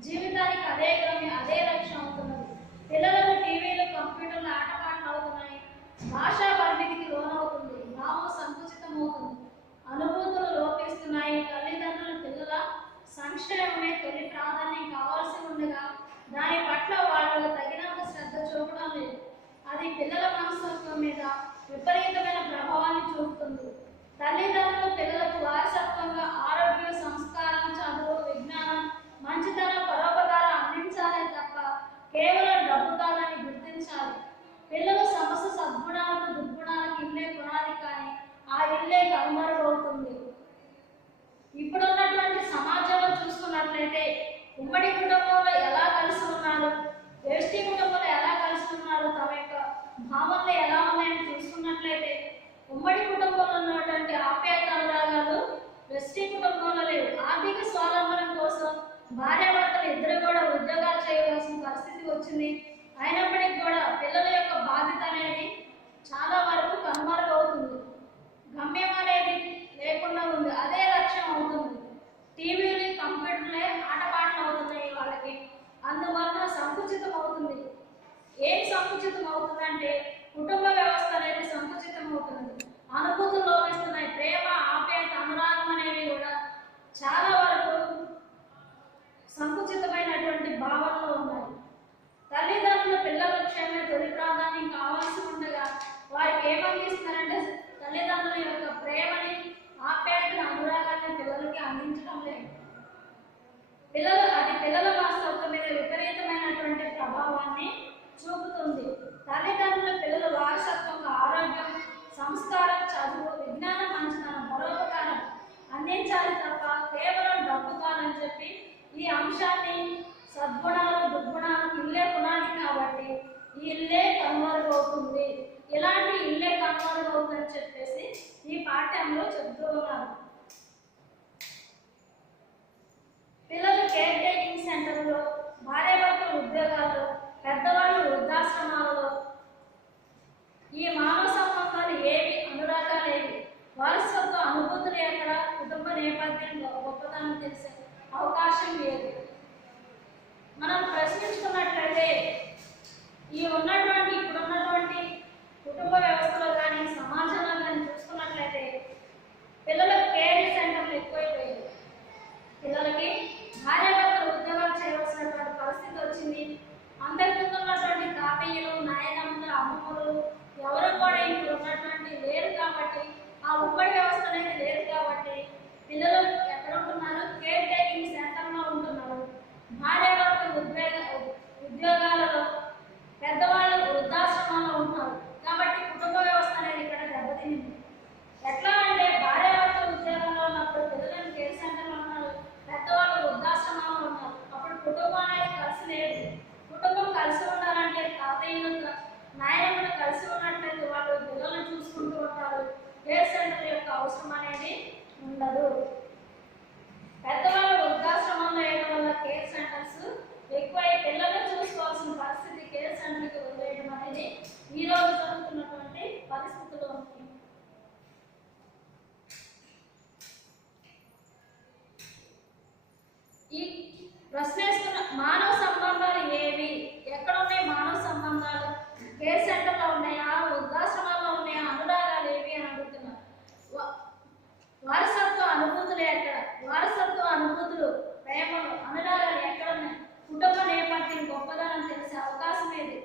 జీవితానికి అదే గమ్యం, అదే లక్ష్యం అవుతున్నది. పిల్లలకు టీవీలు, కంప్యూటర్లు ఆటపాటలు అవుతున్నాయి. భాషా పరిమితికి లోనవుతుంది. భావం సంకుచితమవుతుంది. అనుభూతులు లోపిస్తున్నాయి. తల్లిదండ్రులు పిల్లల సంక్షేమమే తొలి ప్రాధాన్యం కావాల్సి ఉండగా దాని పట్ల వాళ్ళు తగినంత శ్రద్ధ చూపడం లేదు. అది పిల్లల మనస్తత్వం మీద విపరీతమైన ప్రభావాన్ని చూపుతుంది. తల్లిదండ్రులు పిల్లలకు వారసత్వంగా ఆరోగ్యం, సంస్కారం, చదువు, విజ్ఞానం, మంచితనం, పరోపకారం అందించాలే తప్ప కేవలం డబ్బు కాదని గుర్తించాలి. పిల్లలు సమస్త సద్గుణాలకు, దుర్గుణాలకు ఇల్లే పునాది, కానీ ఆ ఇల్లే కనుమరుగవుతుంది. ఇప్పుడున్నటువంటి సమాజంలో చూసుకున్నట్లయితే ఉమ్మడి కుటుంబంలో ఎలా కలిసి ఉన్నారు, వెష్టి కుటుంబంలో ఎలా కలిసి ఉన్నారు, తమ యొక్క భావనలు ఎలా ఉన్నాయని చూసుకున్నట్లయితే ఉమ్మడి కుటుంబంలో ఉన్నటువంటి ఆప్యాయత అనురాగాలు వెష్టి కుటుంబంలో లేవు. ఆర్థిక స్వావలంబనం కోసం భార్యాభర్తలు ఇద్దరు కూడా ఉద్యోగాలు చేయవలసిన పరిస్థితి వచ్చింది. అయినప్పటికీ కూడా పిల్లల యొక్క బాధ్యత అనేది చాలా వరకు కనుమరుగవుతుంది. గమ్యం అనేది లేకుండా ఉంది. అదే లక్ష్యం అవుతుంది. టీవీలు, కంప్యూటర్లే ఆటపాటలు అవుతున్నాయి వాళ్ళకి. అందువల్ల సంకుచితం అవుతుంది. ఏం సంకుచితం అవుతుందంటే కుటుంబ వ్యవస్థ అనేది సంకుచితం అవుతుంది. అనుభూతులు లోపిస్తున్నాయి. ప్రేమ, ఆప్యాయత, అనురాగం అనేవి కూడా చాలా వరకు సంకుచితమైనటువంటి భావనలు ఉన్నాయి. తల్లిదండ్రులు పిల్లల విషయమే తొలి ప్రాధాన్యం కావాల్సి ఉండగా వారికి ఏమందిస్తున్నారంటే తల్లిదండ్రుల యొక్క ప్రేమని, ఆప్యాయతను, అనురాగాన్ని పిల్లలకి అందించడం లేదు. పిల్లల మనస్తత్వం మీద విపరీతమైనటువంటి ప్రభావాన్ని చూపుతుంది. తల్లిదండ్రులు పిల్లల వారసత్వంగా ఆరోగ్యం, సంస్కారం, చదువు, విజ్ఞానం, మంచితనం, పరోపకారం అందించాలి తప్ప కేవలం డబ్బు కాదని చెప్పి ఈ అంశాన్ని సద్గుణాలు, దుర్గుణాలకు ఇల్లే పునాది కాబట్టి ఈ ఇల్లే కనుమరుగవుతుంది, ఇలాంటి ఇల్లే కనుమరుగవుతుందని చెప్పేసి ఈ పాఠ్యంలో చెబుతూ ఉన్నారు. పిల్లలు కేర్ టేకింగ్ సెంటర్లో, భార్యాభర్తల ఉద్యోగాల్లో, పెద్దవాళ్ళు వృద్ధాశ్రమాలలో ఈ మానవ సంబంధాలు ఏవి, అనురాగాలు ఏవి, వారసత్వ అనుభూతులు ఎక్కడ, కుటుంబ నేపథ్యం గొప్పతనం తెలిసే అవకాశం లేదు. మనం ప్రశ్నించుకున్నట్లయితే ఇప్పుడున్నటువంటి కుటుంబ వ్యవస్థలో కానీ సమాజంలో కానీ చూసుకున్నట్లయితే పిల్లలకు కేర్ సెంటర్లు ఎక్కువైపోయాయి. పిల్లలకి భార్యాభర్తలు ఉద్యోగాలు చేయవలసినటువంటి పరిస్థితి వచ్చింది. అందరి ముందు ఉన్నటువంటి తాతయ్యలు, నాయనమ్మలు, అమ్మమ్మలు ఎవరు కూడా ఇప్పుడు ఉన్నటువంటి లేరు కాబట్టి, ఆ ఉమ్మడి వ్యవస్థ అనేది లేదు కాబట్టి పిల్లలు ఎక్కడ ఉంటున్నారు? కేర్ టేకింగ్ సెంటర్లో ఉంటున్నారు. భార్యాభర్తలు ఉద్యోగాలలో, పెద్దవాళ్ళు వృద్ధాశ్రమంలో ఉంటున్నారు. కాబట్టి కుటుంబ వ్యవస్థ అనేది ఇక్కడ దెబ్బతింది. ఎట్లా అంటే భార్యాభర్తలు ఉద్యోగంలో ఉన్నప్పుడు పిల్లలను కేర్ సెంటర్లో ఉన్నారు, పెద్దవాళ్ళు వృద్ధాశ్రమంలో ఉన్నారు. అప్పుడు కుటుంబం అనేది కలిసి లేదు. కుటుంబం కలిసి ఉండాలంటే తాతయ్యలు, నాయనమ్మలు కలిసి ఉన్నట్లయితే వాళ్ళు పిల్లలను చూసుకుంటూ ఉంటారు. కేర్ సెంటర్ యొక్క అవసరం అనేది ఉండదు. పెద్దవాళ్ళు వృద్ధాశ్రమంలో వేయడం వల్ల కేర్ సెంటర్స్ ఎక్కువై పిల్లలను చూసుకోవాల్సిన పరిస్థితి కేర్ సెంటర్కి వదిలేయడం అనేది ఈ రోజు జరుగుతున్నటువంటి పరిస్థితులు ఉంది. ఈ ప్రశ్నిస్తున్న మానవ సంబంధాలు ఏవి, ఎక్కడ ఉన్నాయి మానవ సంబంధాలు? కేర్ సెంటర్లో ఉన్నాయా, వృద్ధాశ్రమాల్లో ఉన్నాయా, అనురాగాలు ఏవి అని అడుగుతున్నారు. వారసత్వ అనుభూతులు ఎక్కడ? వారసత్వ అనుభూతులు, ప్రేమలు, అనురాగాలు ఎక్కడ ఉన్నాయి? కుటుంబ నేపథ్యం గొప్పదనం తెలిసే అవకాశం ఏది?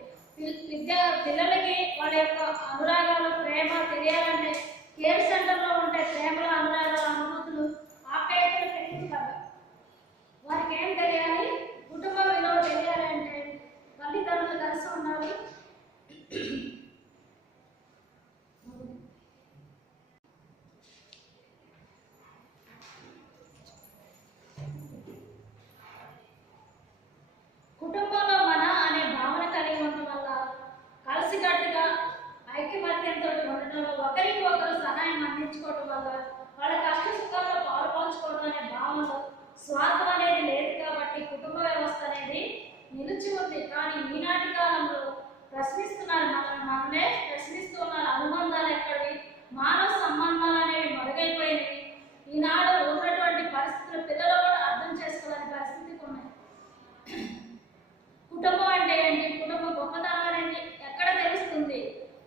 పిల్లలకి వాళ్ళ యొక్క అనురాగాలు, ప్రేమ తెలియాలంటే కేర్ సెంటర్లో ఉంటే ప్రేమలు, అనురాగాలు, అనుభూతులు, ఆప్యాయతలు పెరుగుతారు. వారికి ఏం తెలియాలి? కుటుంబ విలువ తెలియాలంటే తల్లిదండ్రులు కలిసి ఉండాలి. కుటుంబంలో మన అనే భావన కలిగి ఉండడం వల్ల, కలిసికట్టుగా ఐక్యమత్యంతో ఉండటం వల్ల, ఒకరికి ఒకరు సహాయం అందించుకోవడం వల్ల, వాళ్ళ కష్ట సుఖాల్లో పాల్పంచుకోవడం అనే భావనలో స్వార్థం అనేది లేదు కాబట్టి కుటుంబ వ్యవస్థ అనేది నిలిచి ఉంది. కానీ ఈనాటి కాలంలో ప్రశ్నిస్తున్నారు, మనమే ప్రశ్నిస్తూ ఉన్నారు. అనుబంధాలు ఎక్కడివి? మానవ సంబంధాలు అనేవి మరుగైపోయినవి. ఈనాడు ఉన్నటువంటి పరిస్థితులు పిల్లలు కూడా అర్థం చేసుకోలేని పరిస్థితికి ఉన్నాయి. కుటుంబం అంటే ఏంటి? కుటుంబ గొప్పతనం అనేది ఎక్కడ తెలుస్తుంది?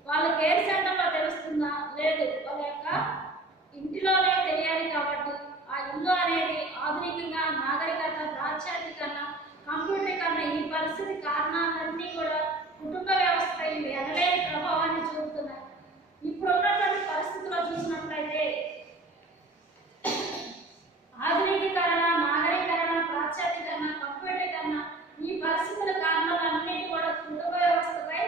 వాళ్ళ కేర్ సెంటర్లో తెలుస్తుందా? లేదు, వాళ్ళ యొక్క ఇంటిలోనే తెలియాలి. కాబట్టి ఆ ఇల్లు అనేది ఆధునికంగా, నాగరికత, పాశ్చాత్యీకరణ, కంప్యూటరీకరణ ఈ పరిస్థితి కారణాలన్నీ కూడా కుటుంబ వ్యవస్థపై ఎనలేని ప్రభావాన్ని చూపుతున్నాయి. ఇప్పుడు ఉన్నటువంటి పరిస్థితుల్లో చూసినట్లయితే ఆధునికీకరణ, నాగరీకరణ, పాశ్చాత్యీకరణ, కంప్యూటరీకరణ ఈ పరిస్థితుల కారణాలన్నీ కూడా కుటుంబ వ్యవస్థపై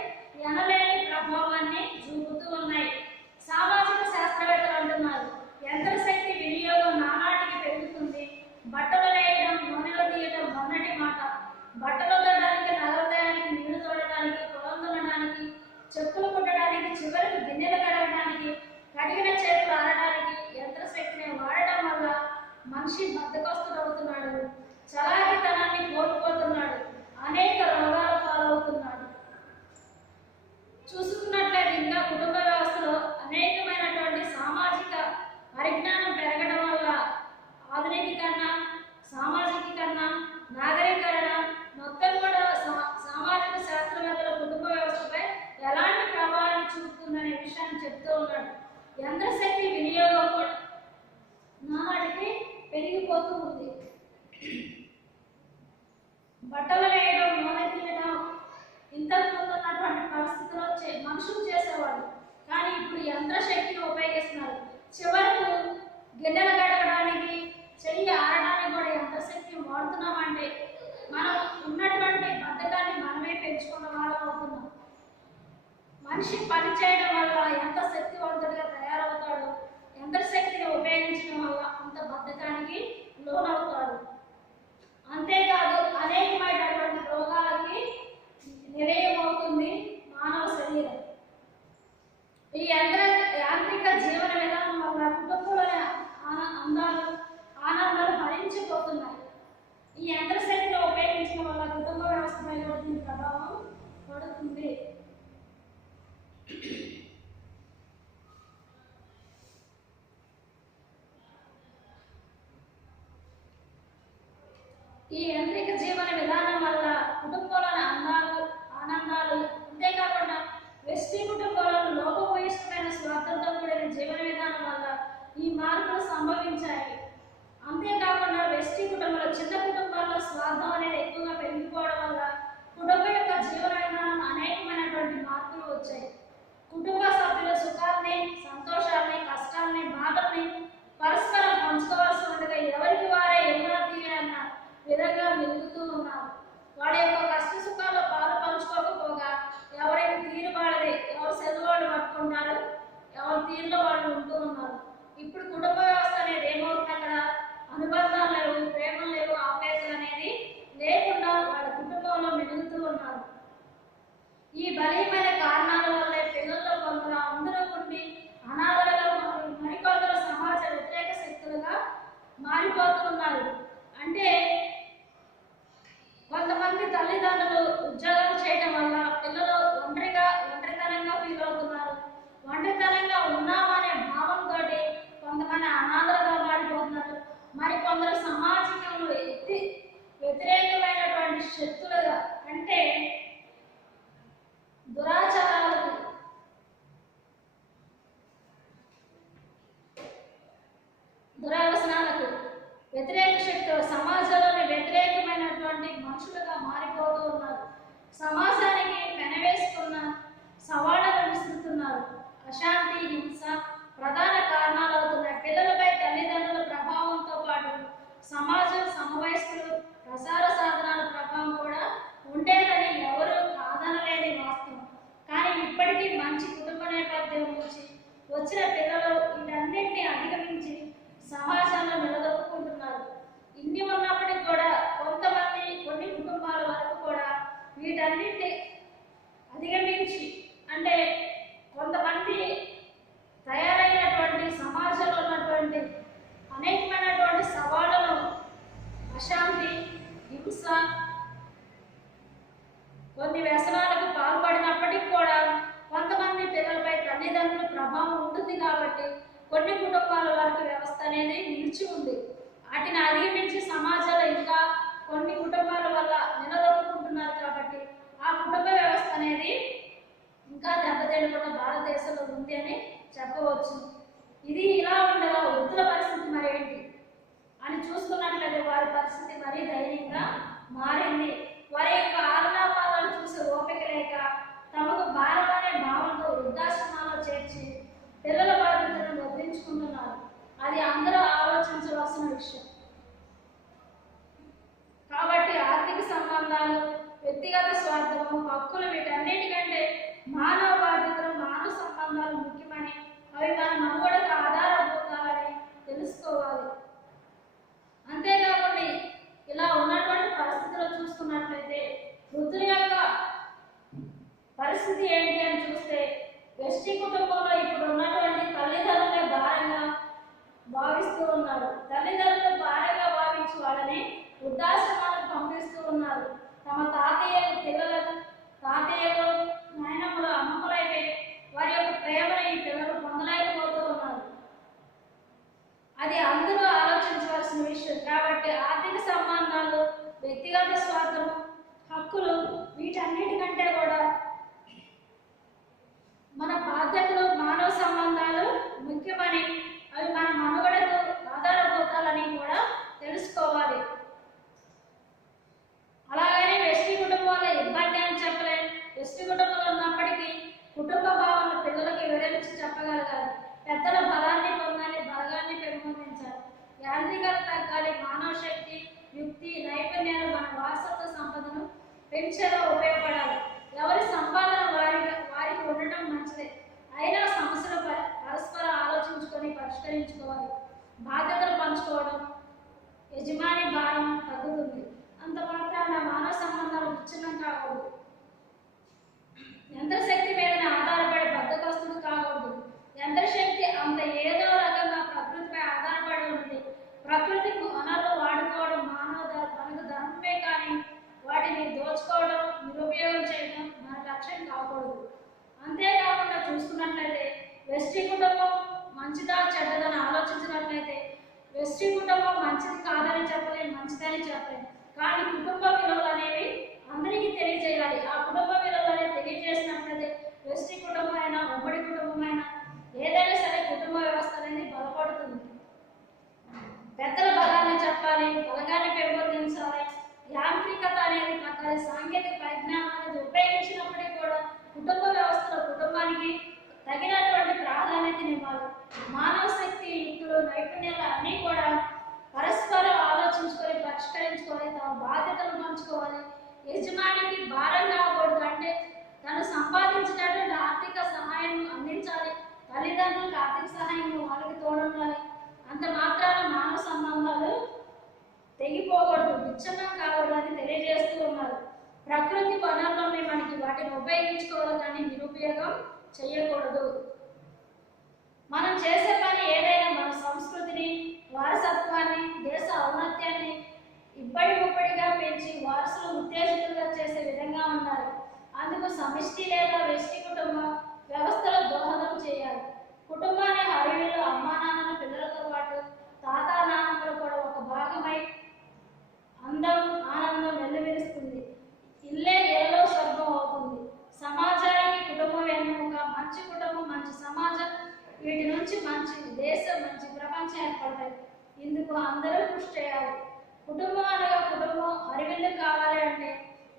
ఎనలేని ప్రభావాన్ని చూపుతూ ఉన్నాయి. సామాజిక శాస్త్రవేత్తలు అంటున్నారు, యంత్రశక్తి వినియోగం నానాటికి పెరుగుతుంది. బట్టలు వేయడం, నూనెలు తీయడం మొన్నటి మాట. బట్టలు తోడడానికి, నగలు తేయడానికి, నీళ్లు తోడడానికి, పొలం దున్నడానికి, చెప్పులు కుట్టడానికి, చివరికి గిన్నెలు కడగడానికి, కడిగిన చేతులు ఆడడానికి యంత్రశక్తిని వాడడం వల్ల మనిషి బద్ధకస్తుడవుతున్నాడు, చలాకితనాన్ని కోల్పోతున్నాడు, అనేక రోగాల పాలవుతున్నాడు. చూసుకున్నట్లయితే ఇంకా కుటుంబ వ్యవస్థలో అనేకమైనటువంటి సామాజిక పరిజ్ఞానం పెరగడం వల్ల ఆధునికీకరణ, సామాజికీకరణ, నాగరీకరణ మొత్తం కూడా సామాజిక శాస్త్రవేత్తల కుటుంబ వ్యవస్థపై ఎలాంటి ప్రభావాన్ని చూపుతుందనే విషయాన్ని చెప్తూ ఉన్నాడు. యంత్రశక్తి వినియోగం కూడా నానాటికి పెరిగిపోతూ ఉంది. బట్టలు వేయడం, నూనె తీయడం ఇంతకు ముందు ఉన్నటువంటి పరిస్థితిలో మనుషులు చేసేవాళ్ళు, కానీ ఇప్పుడు యంత్రశక్తిని ఉపయోగిస్తున్నారు. చివరకు గిన్నెలు కడగడానికి, చెయ్యి ఆరడానికి కూడా యంత్రశక్తిని వాడుతున్నామంటే మనం ఉన్నటువంటి బద్ధకాన్ని మనమే పెంచుకున్న వాళ్ళం అవుతున్నాం. మనిషి పని చేయడం వల్ల ఎంత శక్తివంతుడిగా తయారవుతాడు, యంత్రశక్తిని ఉపయోగించడం వల్ల అంత బద్ధకానికి లోనవుతాడు. అంతేకాదు అనేకమైనటువంటి రోగాలకి నిలయమవుతుంది మానవ శరీరం. ఈ యాంత్రిక జీవన విధానం వల్ల కుటుంబంలోని ఆనందాలు హరించిపోతున్నాయి. ఈ యంత్రశక్తిని ఉపయోగించడం వల్ల కుటుంబ వ్యవస్థపై దీని ప్రభావం పడుతుంది. ఈ యాంత్రిక జీవన విధానం వల్ల కుటుంబంలోని ఆనందాలు అంతేకాకుండా వెస్టీ కుటుంబాలను లోపభూయిష్టమైన స్వార్థంతో కూడిన జీవన విధానం వల్ల ఈ మార్పులు సంభవించాయి. అంతేకాకుండా వెస్టీ కుటుంబాలు, చిన్న కుటుంబాల్లో స్వార్థం అనేది ఎక్కువగా పెరిగిపోవడం వల్ల కుటుంబం యొక్క జీవన విధానం అనేకమైనటువంటి మార్పులు వచ్చాయి. కుటుంబ సభ్యుల సుఖాన్ని, సంతోషాన్ని, కష్టాన్ని, బాధల్ని పరస్పరం పంచుకోవాల్సి ఉండగా ఎవరికి వారే ఏమైనా తీరన్న విధంగా మెలుగుతూ ఉన్నారు. వాడి యొక్క కష్ట సుఖాల్లో పాలు పంచుకోకపోగా ఎవరైనా తీరు వాడదే, ఎవరు సెలవులు పట్టుకుంటారు, ఎవరి తీరులో వాళ్ళు ఉంటూ ఉన్నారు. ఇప్పుడు కుటుంబ వ్యవస్థ అనేది ఏమవుతుంది, అక్కడ అనుబంధాలు లేవు, ప్రేమలు లేవు, ఆప్యాయతలు అనేది లేకుండా వాళ్ళ కుటుంబంలో మెలుగుతూ ఉన్నారు. ఈ బలీయమైన కారణాల వల్లే పిల్లల్లో కొందరు అందరూ ఉండి అనాథలుగా, మరికొందరు సమాజ వ్యతిరేక శక్తులుగా మారిపోతూ ఉన్నారు. అంటే కొంతమంది తల్లిదండ్రులు ఉద్యోగాలు చేయడం వల్ల పిల్లలు ఒంటరితనంగా ఫీల్ అవుతున్నారు. ఒంటరితనంగా ఉన్నామనే భావంతో కొంతమంది అనాథలుగా మారిపోతున్నారు. మరి కొందరు సమాజంలో వ్యతిరేకమైనటువంటి శక్తులుగా, అంటే దురాచారాలకు, దురవసనాలకు వ్యతిరేక శక్తులు, సమాజంలోని వ్యతిరేకమైనటువంటి మనుషులుగా మారిపోతూ ఉన్నారు. సమాజానికి పెనవేసుకున్న సవాళ్లను విసురుతున్నారు. అశాంతి, హింస ప్రధాన కారణాలు అవుతున్నాయి. పిల్లలపై తల్లిదండ్రుల ప్రభావంతో పాటు సమాజం, సమవయస్కులు, ప్రసార సాధనాల ప్రభావం కూడా ఉండేదని ఎవరు కాదనలేని వాస్తవం. కానీ ఇప్పటికీ మంచి కుటుంబ నేపథ్యం నుంచి వచ్చిన పిల్లలు వీటన్నింటినీ అధిగమించి సమాజంలో నిలదొక్కుంటున్నారు. ఇన్ని ఉన్నప్పటికీ కూడా కొన్ని కుటుంబాల వరకు కూడా వీటన్నింటినీ అధిగమించి, అంటే కొంతమంది తయారైనటువంటి సమాజంలో ఉన్నటువంటి అనేకమైనటువంటి సవాళ్ళను, అశాంతి, హింస, కొన్ని వ్యసనాలకు పాల్పడినప్పటికీ కూడా కొంతమంది పిల్లలపై తల్లిదండ్రుల ప్రభావం ఉంటుంది. కాబట్టి కొన్ని కుటుంబాల వరకు వ్యవస్థ అనేది నిలిచి ఉంది. వాటిని అధిగమించి సమాజంలో ఇంకా కొన్ని కుటుంబాల వల్ల నిలదొక్కుంటున్నారు. కాబట్టి ఆ కుటుంబ వ్యవస్థ అనేది ఇంకా దెబ్బతినకుండా భారతదేశంలో ఉంది అని చెప్పవచ్చు. ఇది ఇలా ఉండగా వృద్ధుల పరిస్థితి మరేంటి అని చూసుకున్నట్లయితే వారి పరిస్థితి మరీ ధైర్యంగా మారింది. వారి యొక్క ఆలనాపాలను చూసే ఓపిక లేక తమకు భారమనే భావంతో వృద్ధాశ్రమాల్లో చేర్చి పిల్లల బాధ్యతను వదిలించుకుంటున్నారు. అది అందరూ ఆలోచించవలసిన విషయం. కాబట్టి ఆర్థిక సంబంధాలు, వ్యక్తిగత స్వార్థము, హక్కులు వీటన్నిటికంటే మానవ బాధ్యతలు, మానవ సంబంధాలు ముఖ్యమని, అవి మన మనుగడకు ఆధారభూతాలని తెలుసుకోవాలి. అంతేకాకుండా ఇలా ఉన్నటువంటి పరిస్థితులు చూసుకున్నట్లయితే వృద్ధుల యొక్క పరిస్థితి ఏంటి అని చూస్తే, వెస్టీ కుటుంబంలో ఇప్పుడు ఉన్నటువంటి తల్లిదండ్రులే భారంగా భావిస్తూ ఉన్నారు. తల్లిదండ్రులు భారంగా భావించి వాళ్ళని వృద్ధాశ్రమాలకు పంపిస్తూ ఉన్నారు. తమ తాతయ్యలు, నాయనమ్మలు, అమ్మమ్మలైతే వారి యొక్క ప్రేమను ఈ పిల్లలు పొందలేకపోతూ ఉన్నారు. అది అందరూ ఆలోచించవలసిన విషయం. కాబట్టి ఆర్థిక సంబంధాలు, వ్యక్తిగత స్వార్థము, హక్కులు వీటన్నిటికంటే కూడా మన బాధ్యతలు మానవ సంబంధాలు ముఖ్యమని అవి మన మనుగడకు ఆధారభూతాలని కూడా తెలుసుకోవాలి. అలాగని వెస్టి కుటుంబంలో ఇబ్బంది అని చెప్పలేం. వెస్టి కుటుంబంలో ఉన్నప్పటికీ కుటుంబ భావన పిల్లలకి వివరించి చెప్పగలగాలి. పెద్దల బలాన్ని పొందాలి, బలగాన్ని పెంపొందించాలి. యాంత్రికత తగ్గాలి. మానవ శక్తి, యుక్తి, నైపుణ్యాలు మన వారసత్వ సంపదను పెంచేలా ఉపయోగపడాలి. ఎవరి సంపాదన వారికి ఉండటం మంచిదే. అయినా సమస్యలు పరస్పరం ఆలోచించుకొని పరిష్కరించుకోవాలి. బాధ్యతలు పంచుకోవడం, యజమాని భారం తగ్గుతుంది. అంత మాత్రాన మానవ సంబంధాలు విచ్ఛిన్నం కాకూడదు. యంత్రశక్తి మీదనే ఆధారపడి బద్దకస్తుడు కాకూడదు. యంత్రశక్తి అంత ఏదో రకంగా ప్రకృతిపై ఆధారపడి ఉంది. ప్రకృతి వనరులు వాడుకోవడం మనకు ధర్మమే కానీ వాటిని దోచుకోవడం, నిరుపయోగం చేయడం మన లక్ష్యం కాకూడదు. అంతేకాకుండా చూసుకున్నట్లయితే వెస్టి కుటుంబం మంచిదా చెడ్డదని ఆలోచించినట్లయితే వెస్టి కుటుంబం మంచిది కాదని చెప్పలేం, మంచిదని చెప్పలేం. కానీ కుటుంబ విలువలు అనేవి అందరికీ తెలియజేయాలి. ఆ కుటుంబ విలువలు అనేవి తెలియజేసినట్లయితే వెస్టి కుటుంబం అయినా ఉమ్మడి కుటుంబం అయినా ఏదైనా సరే కుటుంబ వ్యవస్థ అనేది బలపడుతుంది. పెద్దల బలాన్ని చెప్పాలి, బలగాన్ని పెంపొందించాలి. యాంత్రికత అనేది తగ్గాలి. సాంకేతిక పరిజ్ఞానం అనేది ఉపయోగించినప్పటికీ కూడా కుటుంబ వ్యవస్థలో కుటుంబానికి తగినటువంటి ప్రాధాన్యతనివ్వాలి. మానవ శక్తి, యుక్తులు, నైపుణ్యాలు అన్నీ కూడా పరస్పరం ఆలోచించుకొని పరిష్కరించుకొని తమ బాధ్యతలు పంచుకోవాలి. యజమానికి భారం కాకూడదు. అంటే తను సంపాదించినటువంటి ఆర్థిక సహాయం అందించాలి. తల్లిదండ్రులకు ఆర్థిక సహాయం వాళ్ళకి తోడుండాలి. అంత మాత్రాన మానవ సంబంధాలు తెగిపోకూడదు, విచ్ఛిన్నం కాకూడదు అని తెలియజేస్తూ ఉన్నారు. ప్రకృతి వనరులని మనకి వాటిని ఉపయోగించుకోవాలి కానీ నిరుపయోగం చేయకూడదు. మనం చేసే పని ఏదైనా మన సంస్కృతిని, వారసత్వాన్ని, దేశ ఔన్నత్యాన్ని ఇబ్బడి ముబ్బడిగా పెంచి వారసులు ఉత్తేజితులుగా చేసే విధంగా ఉండాలి. అందుకు సమిష్టి లేదా వెస్టి కుటుంబ వ్యవస్థలో దోహదం చేయాలి. కుటుంబాన్ని హరివిల్లు అమ్మా నాన్నల పిల్లలతో పాటు తాత నాన్నలు కూడా ఒక భాగమై అందం ఆనందం వెల్లువిరుస్తుంది. ఇల్లే ఏలో స్వర్గం అవుతుంది. సమాజానికి కుటుంబం వెన్నెముక. మంచి కుటుంబం, మంచి సమాజం, వీటి నుంచి మంచి దేశం, మంచి ప్రపంచం ఏర్పడతాయి. ఇందుకు అందరూ కృషి చేయాలి. కుటుంబం అనగా కుటుంబం హరివిల్లు కావాలి అంటే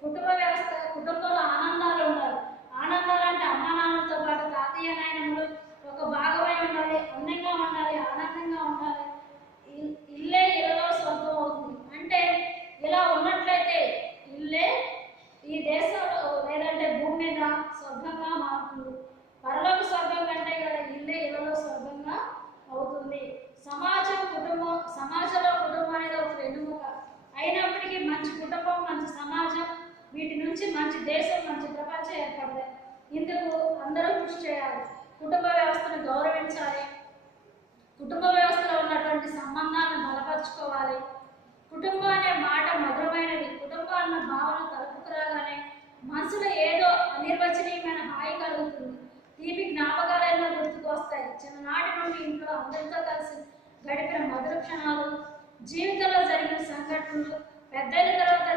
కుటుంబ వ్యవస్థ, కుటుంబంలో ఆనందాలు ఉండాలి. ఆనందాలు అంటే అమ్మా నాన్నలతో పాటు తాతయ్య నాయనములు ఒక భాగమై ఉండాలి, అందంగా ఉండాలి, ఆనందంగా ఉండాలి. ఇల్లే ఇళ్ళలో స్వర్గం అవుతుంది. అంటే ఇలా ఉన్నట్లయితే ఇల్లే ఈ దేశంలో లేదంటే భూమి మీద స్వర్గంగా మారుతుంది. పరలోక స్వర్గం కంటే కదా ఇల్లే ఇళ్ళలో స్వర్గంగా అవుతుంది. సమాజంలో కుటుంబం అనేది ఒక వెన్నుముక అయినప్పటికీ మంచి కుటుంబం, మంచి సమాజం, వీటి నుంచి మంచి దేశం, మంచి ప్రపంచం ఏర్పడతాయి. ఇందుకు అందరూ కృషి చేయాలి. కుటుంబ వ్యవస్థను గౌరవించాలి. కుటుంబ వ్యవస్థలో ఉన్నటువంటి సంబంధాలను బలపరుచుకోవాలి. కుటుంబం అనే మాట మధురమైనది. కుటుంబం అన్న భావన తలుపుకు రాగానే మనసులో ఏదో అనిర్వచనీయమైన హాయి కలుగుతుంది. తీపి జ్ఞాపకాలైనా గుర్తుకు వస్తాయి. చిన్ననాటి నుండి ఇంట్లో అందరితో కలిసి గడిపిన మధుర క్షణాలు, జీవితంలో జరిగిన సంఘటనలు పెద్దయిన తర్వాత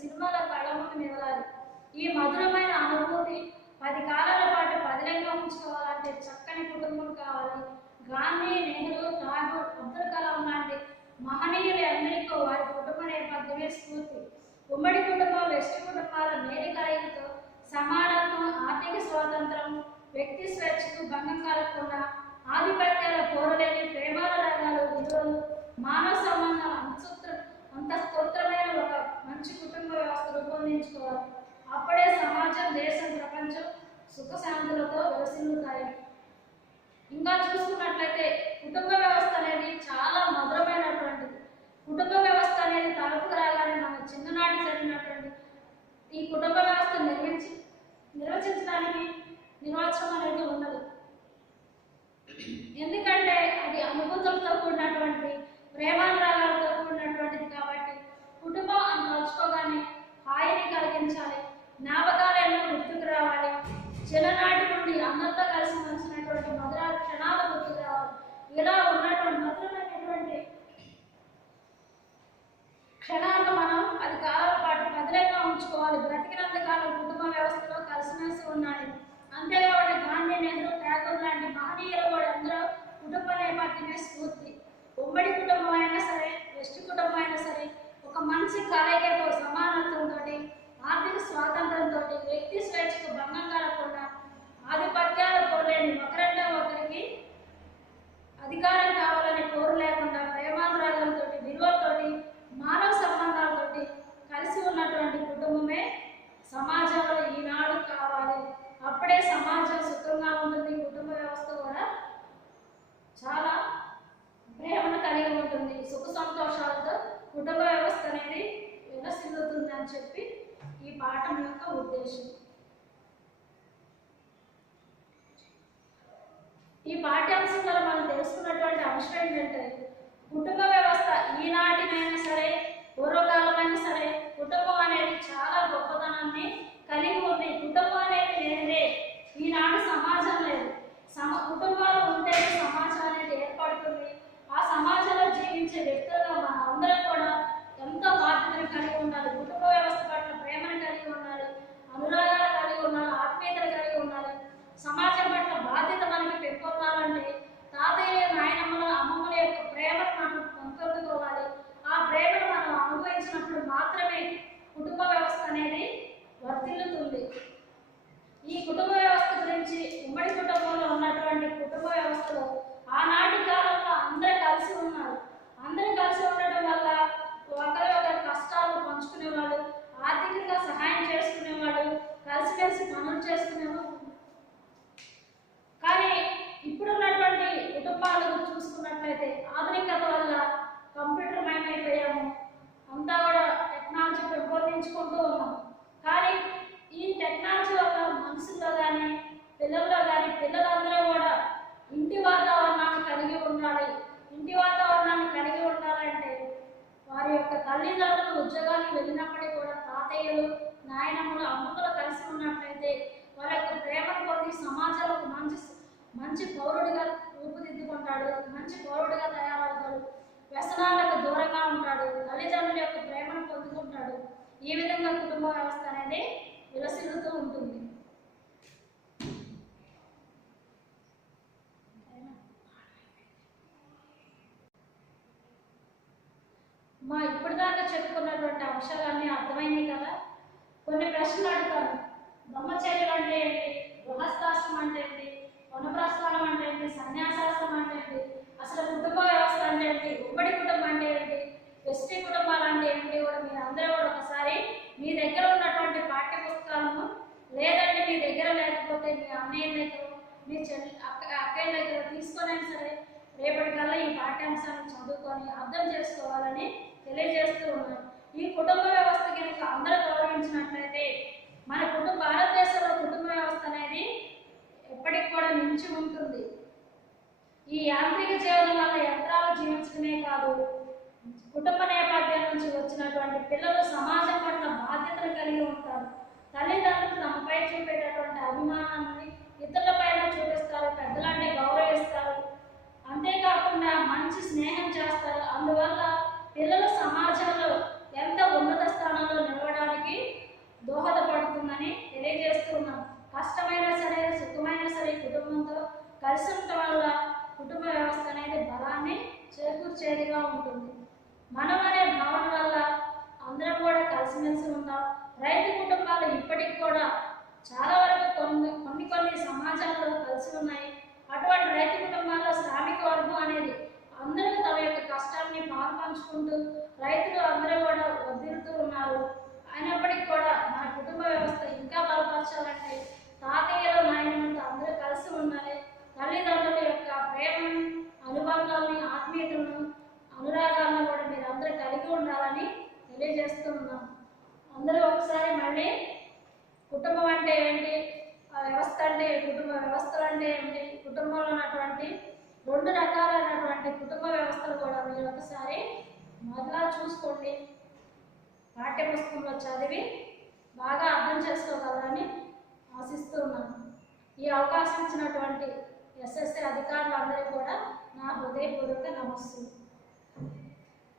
సినిమాల కళ్ళ ముందు మెదలాలి. ఈ మధురమైన అనుభూతి 10 కాలాల పాటు పదిలంగా ఉంచుకోవాలంటే చక్కని కుటుంబం కావాలి. గాంధీ, నెహ్రూ, ఠాగూర్, అబ్దుల్ కలాం లాంటి మహనీయులు అందరికీ వారి కుటుంబ నేపథ్యమే స్ఫూర్తి. ఉమ్మడి కుటుంబం, వెస్టి కుటుంబాల మేలు కలయికతో సమానత్వం, ఆర్థిక స్వాతంత్రం, వ్యక్తి స్వేచ్ఛకు భంగం కలగకుండా ఆధిపత్యాల పోరలేని ప్రేమానురాగాలు, విలువలు, మానవ సంబంధాల అంత స్తోత్రమైన ఒక మంచి కుటుంబ వ్యవస్థ రూపొందించుకోవాలి. అప్పుడే సమాజం, దేశం, ప్రపంచం సుఖశాంతులతో విలసిల్లుతాయి. ఇంకా చూసుకున్నట్లయితే కుటుంబ వ్యవస్థ అనేది చాలా మధురమైనటువంటిది. కుటుంబ వ్యవస్థ అనేది తలుపుకు రాగానే మనం చిన్ననాటి జరిగినటువంటి ఈ కుటుంబ వ్యవస్థ నిర్వచించడానికి నిర్వచనం అనేది ఉండదు. ఎందుకంటే అది అనుభూతులతో కూడినటువంటి, ప్రేమానురాగాలతో కూడినటువంటిది కాబట్టి కుటుంబం అని తలుచుకోగానే హాయిని కలిగించాలి. జ్ఞాపకాలను గుర్తుకు రావాలి. చిన్ననాటి నుండి అందరితో కలిసి మలిసినటువంటి మధుర క్షణాలు గుర్తుకు రావాలి. ఇలా ఉన్నటువంటి మధురమైనటువంటి క్షణాలను మనం 10 కాలాల పాటు మధురంగా ఉంచుకోవాలి. బ్రతికినంత కాలం కుటుంబ వ్యవస్థలో కలిసిమెలిసి ఉండాలి. అంతేకాకుండా గాంధీ, నెహ్రూ, ఠాగూర్ లాంటి మహనీయులు కూడా అందరూ కుటుంబ నేపథ్యమే స్ఫూర్తి. ఉమ్మడి కుటుంబం అయినా సరే, వెస్ట్ కుటుంబం అయినా సరే, ఒక మంచి కలయికతో, సమానత్వంతో, ఆర్థిక స్వాతంత్రంతో, వ్యక్తి స్వేచ్ఛకు భంగం కలగకుండా, ఆధిపత్యాలు కోరలేని ఒకరంటే ఒకరికి అధికారం కావాలని కోరు లేకుండా, ప్రేమానురాగాలతో, విలువలతోటి, మానవ సంబంధాలతోటి కలిసి ఉన్నటువంటి కుటుంబమే సమాజంలో ఈనాడు కావాలి. అప్పుడే సమాజం సుఖంగా ఉంటుంది. కుటుంబ వ్యవస్థ కూడా చాలా ప్రేమను కలిగి ఉంటుంది. సుఖ సంతోషాలతో కుటుంబ వ్యవస్థ అనేది విలసిల్లుతుంది అని చెప్పి ఈ పాఠం యొక్క ఉద్దేశం. ఈ పాఠ్యాంశంలో మనం తెలుసుకున్నటువంటి అంశం ఏంటంటే, కుటుంబ వ్యవస్థ ఈనాటినైనా సరే, పూర్వకాలమైనా సరే, కుటుంబం అనేది చాలా గొప్పతనాన్ని కలిగి ఉంది. కుటుంబం అనేది లేనిదే ఈనాడు సమాజం లేదు. కుటుంబాలు ఉంటేనే సమాజం అనేది ఏర్పడుతుంది. ఆ సమాజంలో జీవించే వ్యక్తులుగా మన అందరం కూడా ఎంతో బాధ్యతను కలిగి ఉండాలి. కుటుంబ వ్యవస్థ పట్ల ప్రేమను కలిగి ఉండాలి, అనురాగాలు కలిగి ఉండాలి, ఆత్మీయతలు కలిగి ఉండాలి. సమాజం పట్ల బాధ్యత మనకి పెంపొందాలంటే తాతయ్య, నాయనమ్మల, అమ్మమ్మల యొక్క ప్రేమను మనం పొందుకోవాలి. ఆ ప్రేమను మనం అనుభవించినప్పుడు మాత్రమే కుటుంబ వ్యవస్థ అనేది వర్ధిల్లుతుంది. ఈ కుటుంబ వ్యవస్థ గురించి, ఉమ్మడి కుటుంబంలో ఉన్నటువంటి కుటుంబ వ్యవస్థలో ఆనాటి కాలంలో అందరూ కలిసి ఉన్నారు. అందరూ కలిసి ఉండటం వల్ల ఒకరి ఒకరి కష్టాలు పంచుకునేవాళ్ళు, ఆర్థికంగా సహాయం చేసుకునేవాళ్ళు, కలిసిమెలిసి పనులు చేసుకునేవాళ్ళు. కానీ ఇప్పుడున్నటువంటి కుటుంబాలు చూసుకున్నట్లయితే ఆధునికత వల్ల కంప్యూటర్ మయమైపోయాము. అంతా కూడా టెక్నాలజీ పెంపొందించుకుంటూ ఉన్నాం. కానీ ఈ టెక్నాలజీ వల్ల మనుషుల్లో కానీ, పిల్లల్లో కానీ, పిల్లలందరూ కూడా ఇంటి వాతావరణాన్ని కలిగి ఉండాలి. ఇంటి వాతావరణాన్ని కలిగి ఉండాలంటే వారి యొక్క తల్లిదండ్రులు ఉద్యోగానికి వెళ్ళినప్పటికీ కూడా తాతయ్యలు, నాయనమ్మలు, అమ్మమ్మలు కలిసి ఉన్నట్లయితే వాళ్ళ యొక్క ప్రేమను పొంది సమాజంలో మంచి పౌరుడిగా రూపుదిద్దుకుంటాడు, మంచి పౌరుడిగా తయారవుతాడు, వ్యసనాలకు దూరంగా ఉంటాడు, తల్లిదండ్రుల యొక్క ప్రేమను పొందుకుంటాడు. ఈ విధంగా కుటుంబ వ్యవస్థ అనేది విలసిల్లుతూ ఉంటుంది. ఇప్పటిదాకా చెప్పుకున్నటువంటి అంశాలన్నీ అర్థమైంది కదా. కొన్ని ప్రశ్నలు అడుగుతాను. బ్రహ్మచర్యం అంటే ఏంటి, గృహస్థాశ్రమం అంటే ఏంటి, వనప్రస్థానం అంటే ఏంటి, సన్యాసాశ్రమం అంటే ఏంటి, అసలు కుటుంబ వ్యవస్థ అంటే ఏంటి, ఉమ్మడి కుటుంబం అంటే ఏంటి, వెస్టీ కుటుంబాలు అంటే ఏంటి కూడా మీరు అందరూ కూడా ఒకసారి మీ దగ్గర ఉన్నటువంటి పాఠ్య పుస్తకాలను, లేదంటే మీ దగ్గర లేకపోతే మీ అన్నయ్య దగ్గర, మీ అక్కయ్య దగ్గర తీసుకొని సరే రేపటికల్లా ఈ పాఠ్యాంశాన్ని చదువుకొని అర్థం చేసుకోవాలని తెలియజేస్తూ ఉన్నారు. ఈ కుటుంబ వ్యవస్థ కనుక అందరూ గౌరవించినట్లయితే మన భారతదేశంలో కుటుంబ వ్యవస్థ అనేది ఎప్పటికి కూడా నిలిచి ఉంటుంది. ఈ యాంత్రిక జీవనం వల్ల యంత్రాలు జీవించడమే కాదు, కుటుంబ నేపథ్యం నుంచి వచ్చినటువంటి పిల్లలు సమాజం పట్ల బాధ్యతను కలిగి ఉంటారు. తల్లిదండ్రులు తమపై చూపేటటువంటి అభిమానాన్ని ఇతరులపైన చూపిస్తారు, పెద్దలంటే గౌరవిస్తారు, అంతేకాకుండా మంచి స్నేహం చేస్తారు. అందువల్ల పిల్లలు సమాజంలో ఎంత ఉన్నత స్థానంలో నిలవడానికి దోహదపడుతుందని తెలియజేస్తున్నాం. కష్టమైనా సరే, సుఖమైనా సరే కుటుంబంతో కలిసి ఉండటం వల్ల కుటుంబ వ్యవస్థ అనేది బలాన్ని చేకూర్చేదిగా ఉంటుంది. మనం అనే భావన వల్ల అందరం కూడా కలిసిమెలిసి ఉంటాం. రైతు కుటుంబాలు ఇప్పటికి కూడా చాలా వరకు కొన్ని సమాజాల్లో కలిసి ఉన్నాయి. అటువంటి రైతు కుటుంబాల్లో శ్రామిక వర్గం అనేది అందరూ తమ యొక్క కష్టాన్ని పాల్పంచుకుంటూ రైతులు అందరూ కూడా వర్ధిల్లుతూ ఉన్నారు. అయినప్పటికీ కూడా మన కుటుంబ వ్యవస్థ ఇంకా బలపరచాలంటే తాతయ్యలు, నాయనమ్మలతో అందరూ కలిసి ఉండాలి. తల్లిదండ్రుల యొక్క ప్రేమను, అనుబంధాలని, ఆత్మీయతలను, అనురాగాలను కూడా మీరు అందరూ కలిగి ఉండాలని తెలియజేస్తూ ఉన్నాం. అందరూ ఒకసారి మళ్ళీ కుటుంబం అంటే ఏంటి, ఆ వ్యవస్థ అంటే, కుటుంబ వ్యవస్థలు అంటే ఏంటి, కుటుంబంలో ఉన్నటువంటి 2 రకాలైనటువంటి కుటుంబ వ్యవస్థలు కూడా మీరు ఒకసారి మొదలా చూసుకోండి. పాఠ్యపుస్తకంలో చదివి బాగా అర్థం చేసుకోగలరని ఆశిస్తూ ఉన్నాను. ఈ అవకాశం ఇచ్చినటువంటి ఎస్ఎస్సీ అధికారులందరికీ కూడా నా హృదయపూర్వక నమస్సులు.